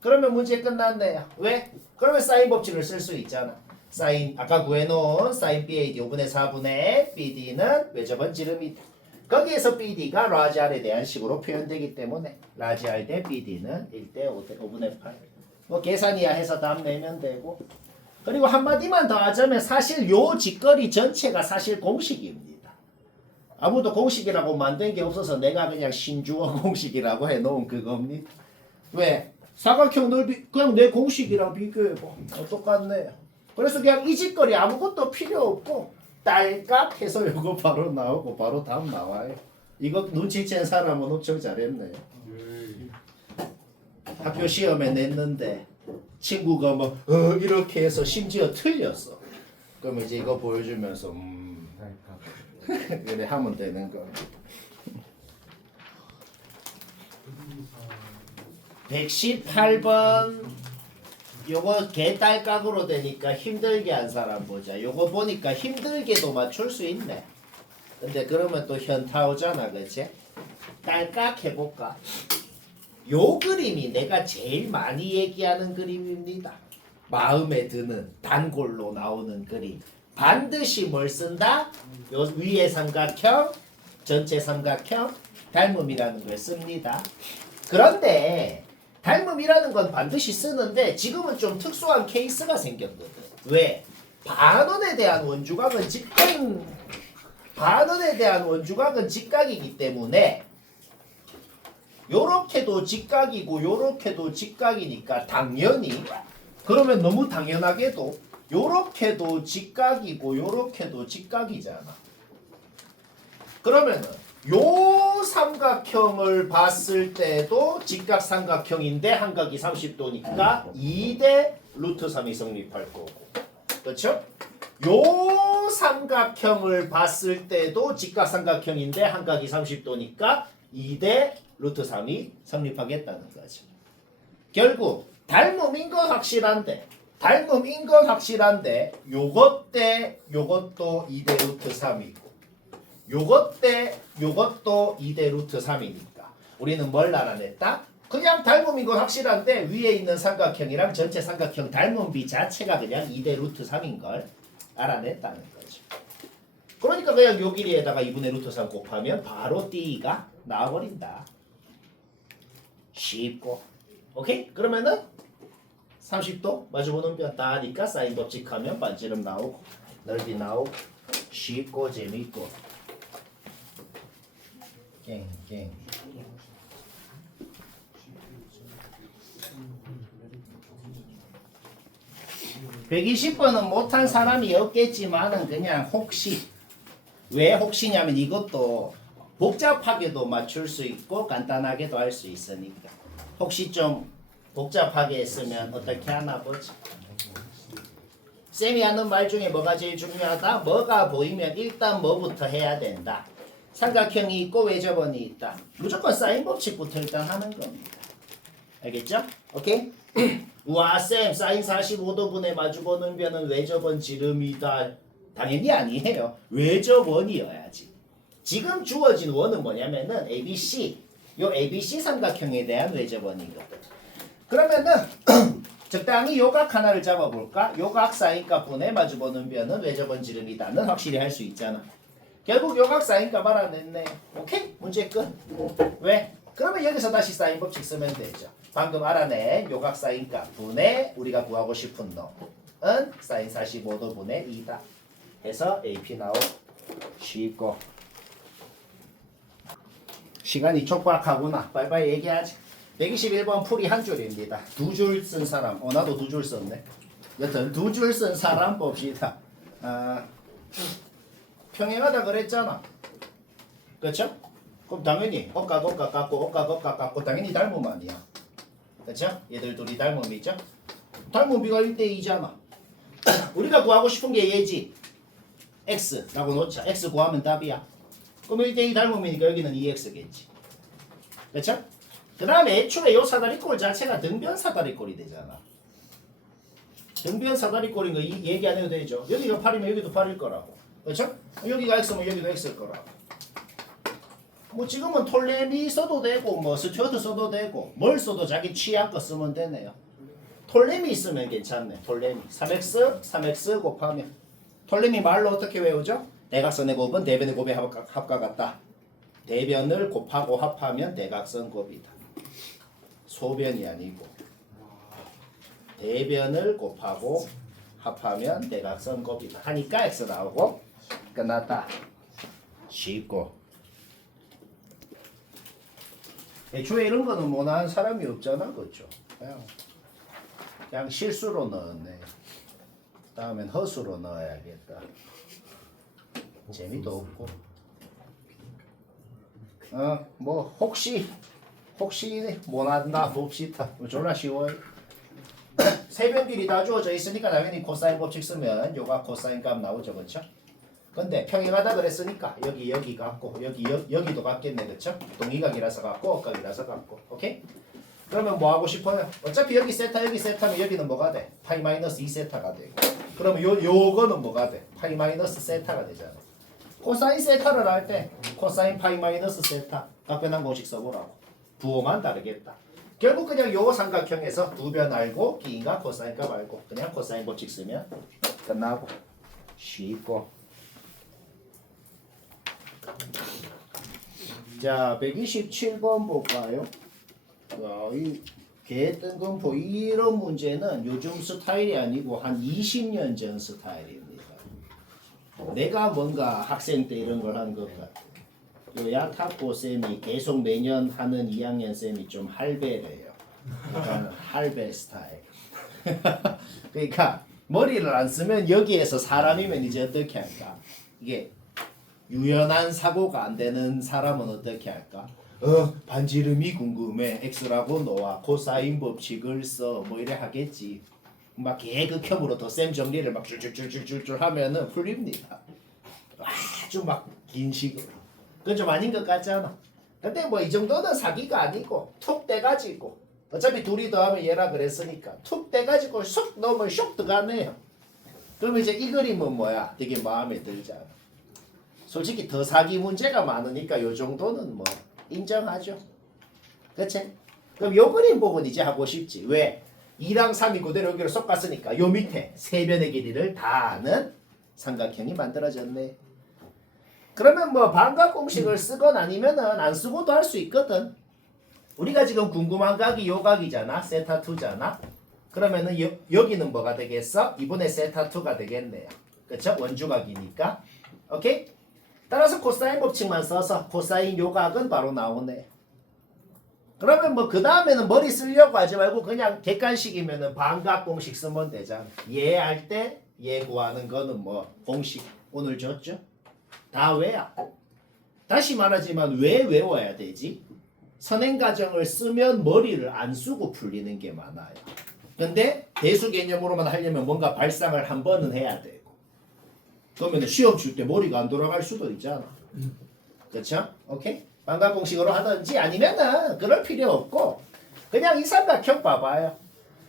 그러면 문제 끝났네요. 왜? 그러면 사인 법칙을 쓸 수 있잖아. 사인 아까 구해놓은 사인 BAD 5분의 4분의 BD는 외접은 지름이다. 거기에서 BD가 라지 R에 대한 식으로 표현되기 때문에 라지 R 대 BD는 1대 5분의 8. 뭐 계산이야 해서 답 내면 되고. 그리고 한마디만 더 하자면 사실 요 직거리 전체가 사실 공식입니다. 아무도 공식이라고 만든 게 없어서 내가 그냥 신주어 공식이라고 해놓은 그겁니다. 왜? 사각형 넓이 그냥 내 공식이랑 비교해봐. 똑같네. 그래서 그냥 이 직거리 아무것도 필요 없고 딸깍 해서 요거 바로 나오고 바로 답 나와요. 이거 눈치챈 사람은 엄청 잘했네요. 학교 시험에 냈는데 친구가 뭐 이렇게 해서 심지어 틀렸어. 그럼 이제 이거 보여주면서 그래 하면 되는 거. 118번 요거 개딸깍으로 되니까 힘들게 한 사람 보자. 요거 보니까 힘들게도 맞출 수 있네. 근데 그러면 또 현타 오잖아, 그치? 딸깍 해볼까? 요 그림이 내가 제일 많이 얘기하는 그림입니다. 마음에 드는 단골로 나오는 그림. 반드시 뭘 쓴다? 요 위에 삼각형, 전체 삼각형, 닮음이라는 걸 씁니다. 그런데 닮음이라는 건 반드시 쓰는데 지금은 좀 특수한 케이스가 생겼거든. 왜? 반원에 대한 원주각은 직각이기 때문에 요렇게도 직각이고 요렇게도 직각이니까 당연히 그러면 너무 당연하게도 요렇게도 직각이고 요렇게도 직각이잖아. 그러면은 요 삼각형을 봤을 때도 직각 삼각형인데 한각이 30도니까 2대 루트 3이 성립할 거고. 그렇죠? 요 삼각형을 봤을 때도 직각 삼각형인데 한각이 30도니까 2대 루트 3이 성립하겠다는 거지. 결국 닮음인 건 확실한데 요것 대 요것도 2대 루트 3이고 요것 대 요것도 2대 루트 3이니까 우리는 뭘 알아냈다? 그냥 닮음인 건 확실한데 위에 있는 삼각형이랑 전체 삼각형 닮음비 자체가 그냥 2대 루트 3인 걸 알아냈다는 거죠. 그러니까 그냥 요 길이에다가 2분의 루트 3 곱하면 바로 D가 나와버린다. 쉽고. 오케이? 그러면은 30도 마주보는 변 따니까 사인 법칙하면 반지름 나오고 넓이 나오고 쉽고 재밌고 깽깽 120번은 못한 사람이 없겠지만은 그냥 혹시 왜 혹시냐면 이것도 복잡하게도 맞출 수 있고 간단하게도 할 수 있으니까 혹시 좀 복잡하게 했으면 어떻게 하나 보지. 쌤이 하는 말 중에 뭐가 제일 중요하다? 뭐가 보이면 일단 뭐부터 해야 된다. 삼각형이 있고 외접원이 있다. 무조건 사인 법칙부터 일단 하는 겁니다. 알겠죠? 오케이? 우와 쌤 사인 45도분의 마주보는 변은 외접원 지름이다. 당연히 아니에요. 외접원이어야지. 지금 주어진 원은 뭐냐면은 ABC 요 ABC 삼각형에 대한 외접원이거든. 그러면은 적당히 요각 하나를 잡아볼까? 요각 사인값분의 마주보는 변은 외접원 지름이다는 확실히 할 수 있잖아. 결국 요각 사인값 알아냈네. 오케이? 문제 끝. 왜? 그러면 여기서 다시 사인 법칙 쓰면 되죠. 방금 알아낸 요각 사인값 분의 우리가 구하고 싶은 놈은 사인 45도 분의 2다. 해서 AP 나오고 쉽고. 시간이 촉박하구나. 빨리빨리 얘기하지. 121번 풀이 한 줄입니다. 두 줄 쓴 사람. 나도 두 줄 썼네. 여튼 두 줄 쓴 사람 봅시다. 평행하다 그랬잖아. 그렇죠? 그럼 당연히 억각 깎고 당연히 닮음 아니야. 그렇죠? 얘들 둘이 닮음이죠? 닮음비가 1대2잖아. 우리가 구하고 싶은 게 얘지. x라고 놓자. x 구하면 답이야. 그럼 1대2 닮음이니까 여기는 2x겠지. 그렇죠? 그 다음에 애초에 요 사다리꼴 자체가 등변 사다리꼴이 되잖아. 등변 사다리꼴인 거 얘기 안 해도 되죠. 여기가 8이면 여기도 8일 거라고. 그렇죠? 여기가 x면 여기도 x일 거라고. 뭐 지금은 톨레미 써도 되고 뭐 스튜어트 써도 되고 뭘 써도 자기 취향껏 쓰면 되네요. 톨레미 있으면 괜찮네. 톨레미 3x 곱하면 톨레미 말로 어떻게 외우죠? 대각선의 곱은 대변의 곱의 합과 같다. 대변을 곱하고 합하면 대각선 곱이다. 소변이 아니고 대변을 곱하고 합하면 대각선 곱이다. 하니까 x 나오고 끝났다. 쉽고. 애초에 이런 거는 못하는 사람이 없잖아, 그렇죠? 그냥 실수로 넣었네. 다음엔 허수로 넣어야겠다. 재미도 없고. 뭐 혹시 못한다 봅시다. 졸라 쉬워요. 세변길이 다 주어져 있으니까 당연히 코사인 법칙 쓰면 요가 코사인 값 나오죠, 그렇죠? 근데 평행하다 그랬으니까 여기 같고 여기도 같겠네, 그렇죠? 동의각이라서 같고 억각이라서 같고. 오케이? 그러면 뭐 하고 싶어요? 어차피 여기 세타면 여기는 뭐가 돼? 파이 마이너스 2세타가 되고. 그러면 요거는 뭐가 돼? 파이 마이너스 세타가 되잖아. 코사인 세타를 할 때 코사인 파이 마이너스 세타 각변한 공식 써보라고. 부호만 다르겠다. 결국 그냥 요 삼각형에서 두 변 알고 기인과 코사인 값 알고 그냥 코사인 법칙 쓰면 끝나고 쉽고. 자, 127번 볼까요? 이 개뜬금포 이런 문제는 요즘 스타일이 아니고 한 20년 전 스타일입니다. 내가 뭔가 학생 때 이런 걸 한 것 같아. 요 야타코 쌤이 계속 매년 하는 2학년 쌤이 좀 할배래요. 그러니까 할배 스타일. 그러니까 머리를 안 쓰면 여기에서 사람이면 이제 어떻게 할까? 이게 유연한 사고가 안 되는 사람은 어떻게 할까? 반지름이 궁금해. x라고 놓아. 코사인 법칙을 써. 뭐 이래 하겠지. 막 개극혐으로 더 쌤 정리를 막 줄줄줄줄줄 하면은 풀립니다. 아주 막 긴 식으로. 그건 좀 아닌 것 같잖아. 근데 뭐 이 정도는 사기가 아니고 툭 떼가지고 어차피 둘이 더하면 얘라 그랬으니까 툭 떼가지고 쏙 넣으면 쏙 들어가네요. 그러면 이제 이 그림은 뭐야? 되게 마음에 들잖아. 솔직히 더 사기 문제가 많으니까 요 정도는 뭐 인정하죠. 그치? 그럼 요 그림 보고 이제 하고 싶지. 왜? 2랑 3이 그대로 여기로 쏙 갔으니까 요 밑에 세 변의 길이를 다 아는 삼각형이 만들어졌네. 그러면 뭐 반각 공식을 쓰건 아니면은 안 쓰고도 할 수 있거든. 우리가 지금 궁금한 각이 요 각이잖아. 세타 2잖아. 그러면은 여기는 뭐가 되겠어? 이번에 세타 2가 되겠네요. 그쵸? 원주각이니까. 오케이? 따라서 코사인 법칙만 써서 코사인 요 각은 바로 나오네. 그러면 뭐 그 다음에는 머리 쓰려고 하지 말고 그냥 객관식이면은 반각 공식 쓰면 되잖아. 얘 할 때 얘 구하는 거는 뭐 공식 오늘 줬죠? 다 외야. 다시 말하지만 왜 외워야 되지? 선행과정을 쓰면 머리를 안 쓰고 풀리는 게 많아요. 근데 대수 개념으로만 하려면 뭔가 발상을 한 번은 해야 되고. 그러면 시험 칠 때 머리가 안 돌아갈 수도 있잖아. 그렇죠? 오케이? 반각 공식으로 하든지 아니면은 그럴 필요 없고 그냥 이 삼각형 봐봐요.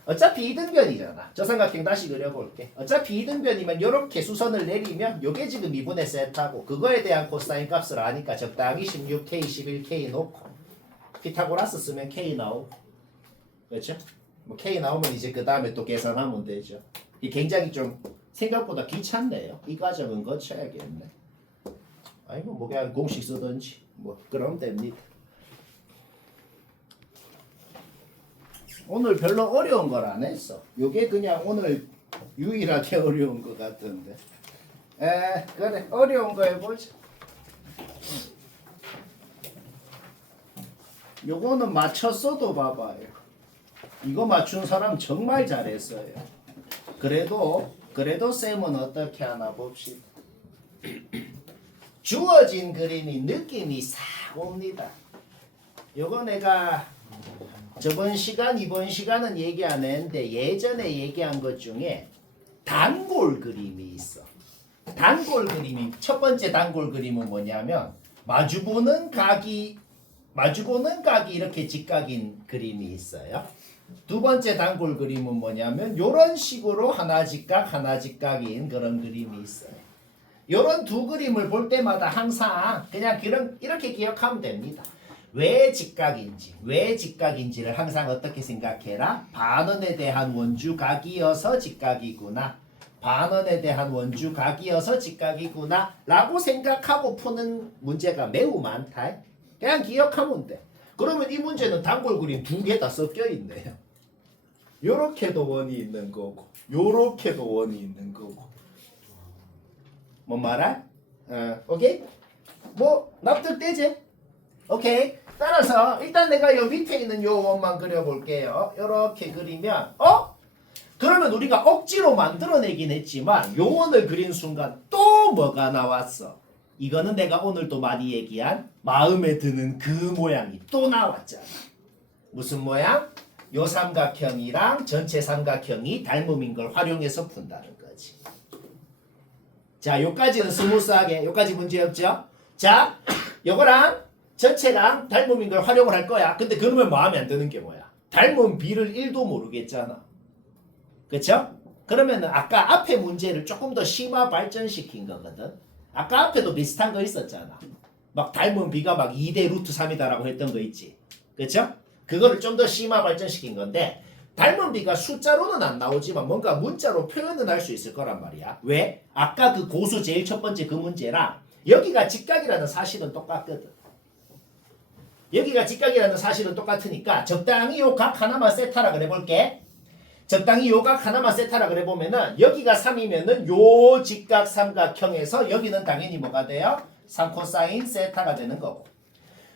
어차피 이등변이잖아. 저 삼각형 다시 그려볼게. 어차피 이등변이면 이렇게 수선을 내리면 요게 지금 2분의 세타고 그거에 대한 코사인 값을 아니까 적당히 16K, 11K 놓고 피타고라스 쓰면 K 나오고 그렇죠? 뭐 K 나오면 이제 그 다음에 또 계산하면 되죠. 이 굉장히 좀 생각보다 귀찮네요. 이 과정은 거쳐야겠네. 아니면 뭐 그냥 공식 쓰든지 뭐 그럼 됩니다. 오늘 별로 어려운 걸 안 했어. 요게 그냥 오늘 유일하게 어려운 것 같은데. 그래 어려운 거 해보자. 요거는 맞췄어도 봐봐요. 이거 맞춘 사람 정말 잘했어요. 그래도 쌤은 어떻게 하나 봅시다. 주어진 그림이 느낌이 싹 옵니다. 요거 내가 저번 시간 이번 시간은 얘기 안 했는데 예전에 얘기한 것 중에 단골 그림이 있어. 단골 그림이 첫 번째 단골 그림은 뭐냐면 마주보는 각이 이렇게 직각인 그림이 있어요. 두 번째 단골 그림은 뭐냐면 이런 식으로 하나 직각인 그런 그림이 있어요. 이런 두 그림을 볼 때마다 항상 그냥 이렇게 기억하면 됩니다. 왜 직각인지를 항상 어떻게 생각해라? 반원에 대한 원주각이어서 직각이구나. 반원에 대한 원주 각이어서 직각이구나 라고 생각하고 푸는 문제가 매우 많다. 그냥 기억하면 돼. 그러면 이 문제는 단골 그림 두 개 다 섞여 있네요. 요렇게도 원이 있는 거고 요렇게도 원이 있는 거고. 뭔 말아? 오케이? 뭐 납득되지? 오케이. 따라서 일단 내가 요 밑에 있는 요 원만 그려볼게요. 요렇게 그리면 그러면 우리가 억지로 만들어내긴 했지만 요 원을 그린 순간 또 뭐가 나왔어? 이거는 내가 오늘도 많이 얘기한 마음에 드는 그 모양이 또 나왔잖아. 무슨 모양? 요 삼각형이랑 전체 삼각형이 닮음인 걸 활용해서 푼다는 거지. 자, 요까지는 스무스하게, 요까지 문제 없죠? 자, 요거랑 전체랑 닮음인 걸 활용을 할 거야. 근데 그러면 마음에 안 드는 게 뭐야? 닮은 비를 1도 모르겠잖아. 그쵸? 그러면은 아까 앞에 문제를 조금 더 심화 발전시킨 거거든. 아까 앞에도 비슷한 거 있었잖아. 막 닮은 비가 막 2대 루트 3이다라고 했던 거 있지. 그쵸? 그거를 좀 더 심화 발전시킨 건데 닮은 비가 숫자로는 안 나오지만 뭔가 문자로 표현은 할 수 있을 거란 말이야. 왜? 아까 그 고수 제일 첫 번째 그 문제랑 여기가 직각이라는 사실은 똑같거든. 여기가 직각이라는 사실은 똑같으니까 적당히 요 각 하나만 세타라 그래볼게. 적당히 요 각 하나만 세타라 그래보면은 여기가 3이면은 요 직각 삼각형에서 여기는 당연히 뭐가 돼요? 3코사인 세타가 되는 거고.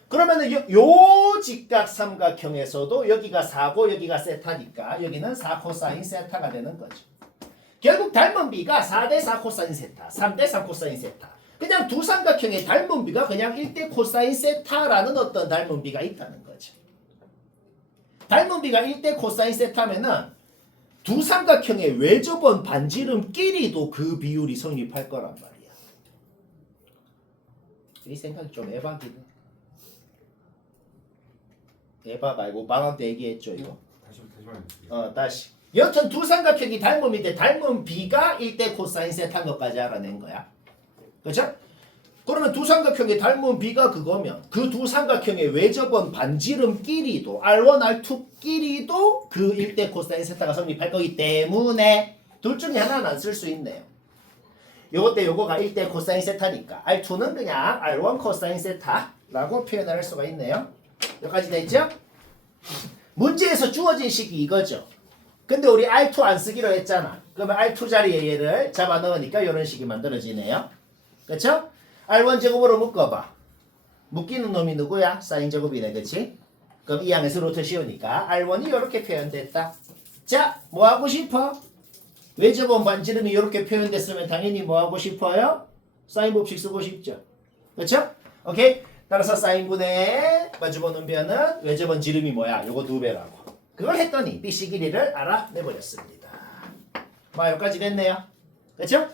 그러면은 요 직각 삼각형에서도 여기가 4고 여기가 세타니까 여기는 4코사인 세타가 되는 거죠. 결국 닮은 비가 4대 4코사인 세타, 3대 3코사인 세타. 그냥 두 삼각형의 닮은 비가 그냥 1대 코사인 세타라는 어떤 닮은 비가 있다는 거죠. 닮은 비가 1대 코사인 세타면은 두 삼각형의 외접원 반지름끼리도 그 비율이 성립할 거란 말이야. 이 생각이 좀 에바긴 해. 에바 말고 방학 때 얘기했죠 이거. 다시. 여튼 두 삼각형이 닮음인데 닮은 비가 1대 코사인 세타인 것까지 알아낸 거야. 그렇죠? 그러면 두 삼각형의 닮은 비가 그거면 그 두 삼각형의 외접원 반지름끼리도 R1, R2끼리도 그 1대 코사인 세타가 성립할 거기 때문에 둘 중에 하나는 안 쓸 수 있네요. 요거 때 요거가 1대 코사인 세타니까 R2는 그냥 R1 코사인 세타라고 표현할 수가 있네요. 여기까지 됐죠? 문제에서 주어진 식이 이거죠. 근데 우리 R2 안 쓰기로 했잖아. 그러면 R2 자리에 얘를 잡아 넣으니까 이런 식이 만들어지네요. 그쵸? R1 제곱으로 묶어봐. 묶이는 놈이 누구야? 사인 제곱이네, 그치? 그럼 이 양에서 루트 씌우니까 R1이 이렇게 표현됐다. 자, 뭐 하고 싶어? 외접원 반지름이 이렇게 표현됐으면 당연히 뭐 하고 싶어요? 사인 법칙 쓰고 싶죠. 그쵸? 오케이? 따라서 사인분의 마주보는 변은 외접원 지름이 뭐야? 요거 2배라고. 그걸 했더니 BC 길이를 알아내버렸습니다. 뭐 여기까지 됐네요. 그쵸?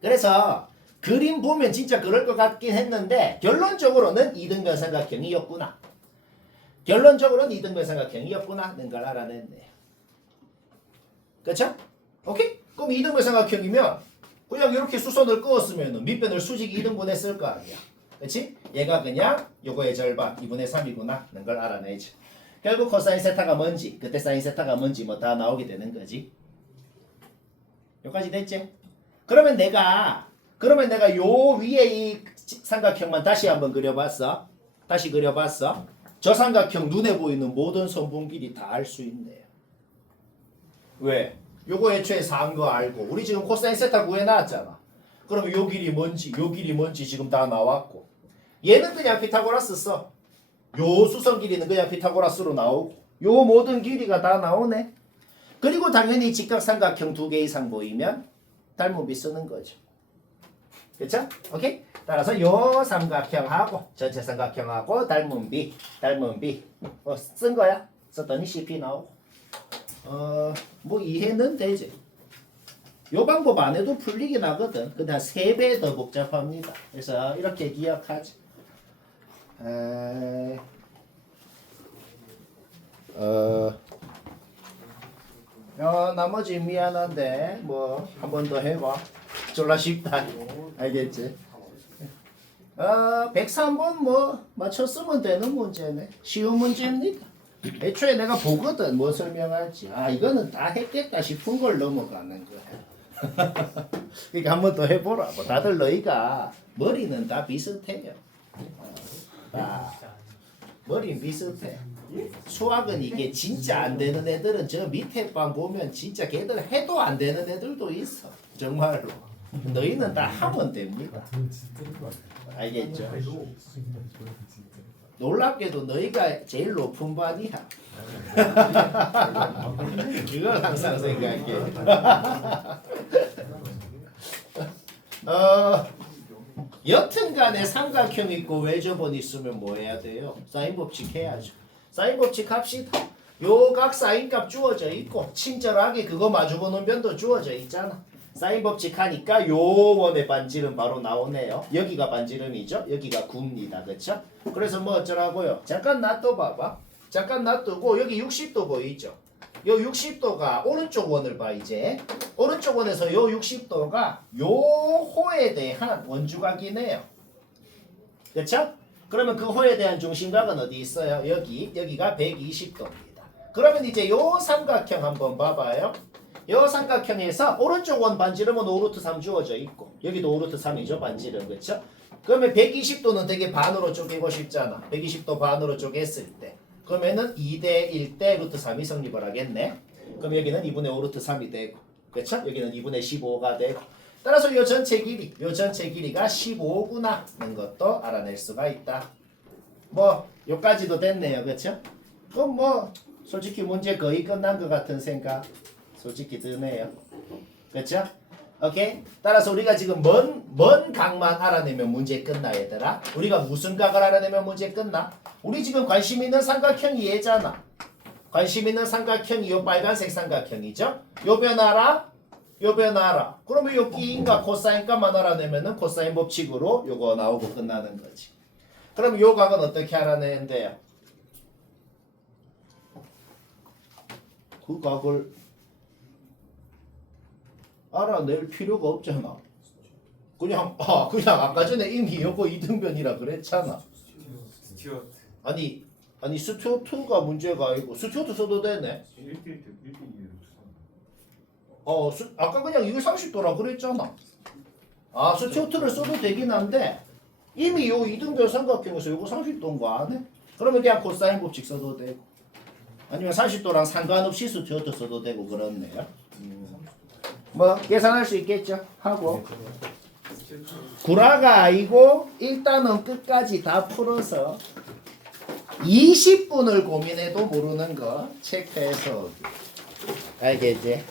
그래서 그림 보면 진짜 그럴 것 같긴 했는데 결론적으로는 2등변 삼각형이었구나. 결론적으로는 2등변 삼각형이었구나는 걸 알아냈네요. 그쵸? 오케이? 그럼 2등변 삼각형이면 그냥 이렇게 수선을 그었으면 밑변을 수직 2등분 했을 거 아니야. 그치? 얘가 그냥 요거의 절반 2분의 3이구나 는 걸 알아내죠. 결국 코사인 세타가 뭔지 그때 사인 세타가 뭔지 뭐 다 나오게 되는 거지. 여기까지 됐지? 그러면 내가 요 위에 이 삼각형만 다시 한번 그려봤어. 다시 그려봤어. 저 삼각형 눈에 보이는 모든 선분 길이 다 알 수 있네요. 왜? 요거 애초에 4인 거 알고 우리 지금 코사인 세타 구해놨잖아. 그럼 요 길이 뭔지 요 길이 뭔지 지금 다 나왔고 얘는 그냥 피타고라스 써. 요 수선 길이는 그냥 피타고라스로 나오고 요 모든 길이가 다 나오네. 그리고 당연히 직각삼각형 2개 이상 보이면 닮은 비 쓰는 거죠. 그쵸? 오케이? 따라서 요 삼각형하고 전체 삼각형하고 닮은 비 쓴 거야. 썼더니 CP 나오고 뭐 이해는 되지. 요 방법 안 해도 풀리긴 하거든. 근데 한 3배 더 복잡합니다. 그래서 이렇게 기억하지. 나머지 미안한데 뭐 한 번 더 해봐. 졸라 쉽다. 알겠지? 103번 뭐 맞췄으면 되는 문제네. 쉬운 문제입니다. 애초에 내가 보거든 뭐 설명할지. 이거는 다 했겠다 싶은 걸 넘어가는 거야. 그러니까 한 번 더 해보라고. 다들 너희가 머리는 다 비슷해요. 다 머리는 비슷해. 수학은 이게 진짜 안 되는 애들은 저 밑에 방 보면 진짜 걔들 해도 안 되는 애들도 있어. 정말로. 너희는 다 하면 됩니다. 알겠죠? 놀랍게도 너희가 제일 높은 반이야. 그걸 항상 생각해. 여튼간에 삼각형 있고 외접원 있으면 뭐 해야 돼요? 사인 법칙 해야죠. 사인 법칙 합시다. 요 각 사인값 주어져 있고 친절하게 그거 마주보는 변도 주어져 있잖아. 사인 법칙 하니까 요 원의 반지름 바로 나오네요. 여기가 반지름이죠. 여기가 9입니다. 그쵸? 그래서 뭐 어쩌라고요? 잠깐 놔둬 봐봐. 잠깐 놔두고 여기 60도 보이죠? 요 60도가 오른쪽 원을 봐 이제. 오른쪽 원에서 요 60도가 요 호에 대한 원주각이네요. 그쵸? 그러면 그 호에 대한 중심각은 어디 있어요? 여기가 120도입니다. 그러면 이제 요 삼각형 한번 봐봐요. 요 삼각형에서 오른쪽 원 반지름은 5루트 3 주어져 있고 여기도 5루트 3이죠 반지름. 그쵸? 그러면 120도는 되게 반으로 쪼개고 싶잖아. 120도 반으로 쪼갰을 때 그러면은 2대 1대 루트 3이 성립을 하겠네. 그럼 여기는 2분의 5 루트 3이 되고 그쵸? 여기는 2분의 15가 되고 따라서 요 전체 길이가 15구나 는 것도 알아낼 수가 있다. 뭐 요까지도 됐네요. 그쵸? 그럼 뭐 솔직히 문제 거의 끝난 것 같은 생각 솔직히 드네요. 그쵸? 오케이? 따라서 우리가 지금 먼 각만 알아내면 문제 끝나 얘들아. 우리가 무슨 각을 알아내면 문제 끝나? 우리 지금 관심 있는 삼각형이 얘잖아. 관심 있는 삼각형이 요 빨간색 삼각형이죠? 요 변화라? 요 변화라. 그러면 요 끼인과 코사인값만 알아내면은 코사인 법칙으로 요거 나오고 끝나는 거지. 그럼 요 각은 어떻게 알아내는데요? 그 각을 알아낼 필요가 없잖아. 그냥 아까 전에 이미 요거 이등변이라 그랬잖아. 스튜어트. 아니 스튜어트가 문제가 아니고 스튜어트 써도 되네. 1대1 때 1대2 아까 그냥 이거 30도라 그랬잖아. 아 스튜어트를 써도 되긴 한데 이미 요 이등변 삼각형에서 요거 30도인 거 아네? 그러면 그냥 코사인 법칙 써도 되고 아니면 30도랑 상관없이 스튜어트 써도 되고 그렇네요. 뭐 계산할 수 있겠죠? 하고 구라가 아니고 일단은 끝까지 다 풀어서 20분을 고민해도 모르는 거 체크해서 알겠지?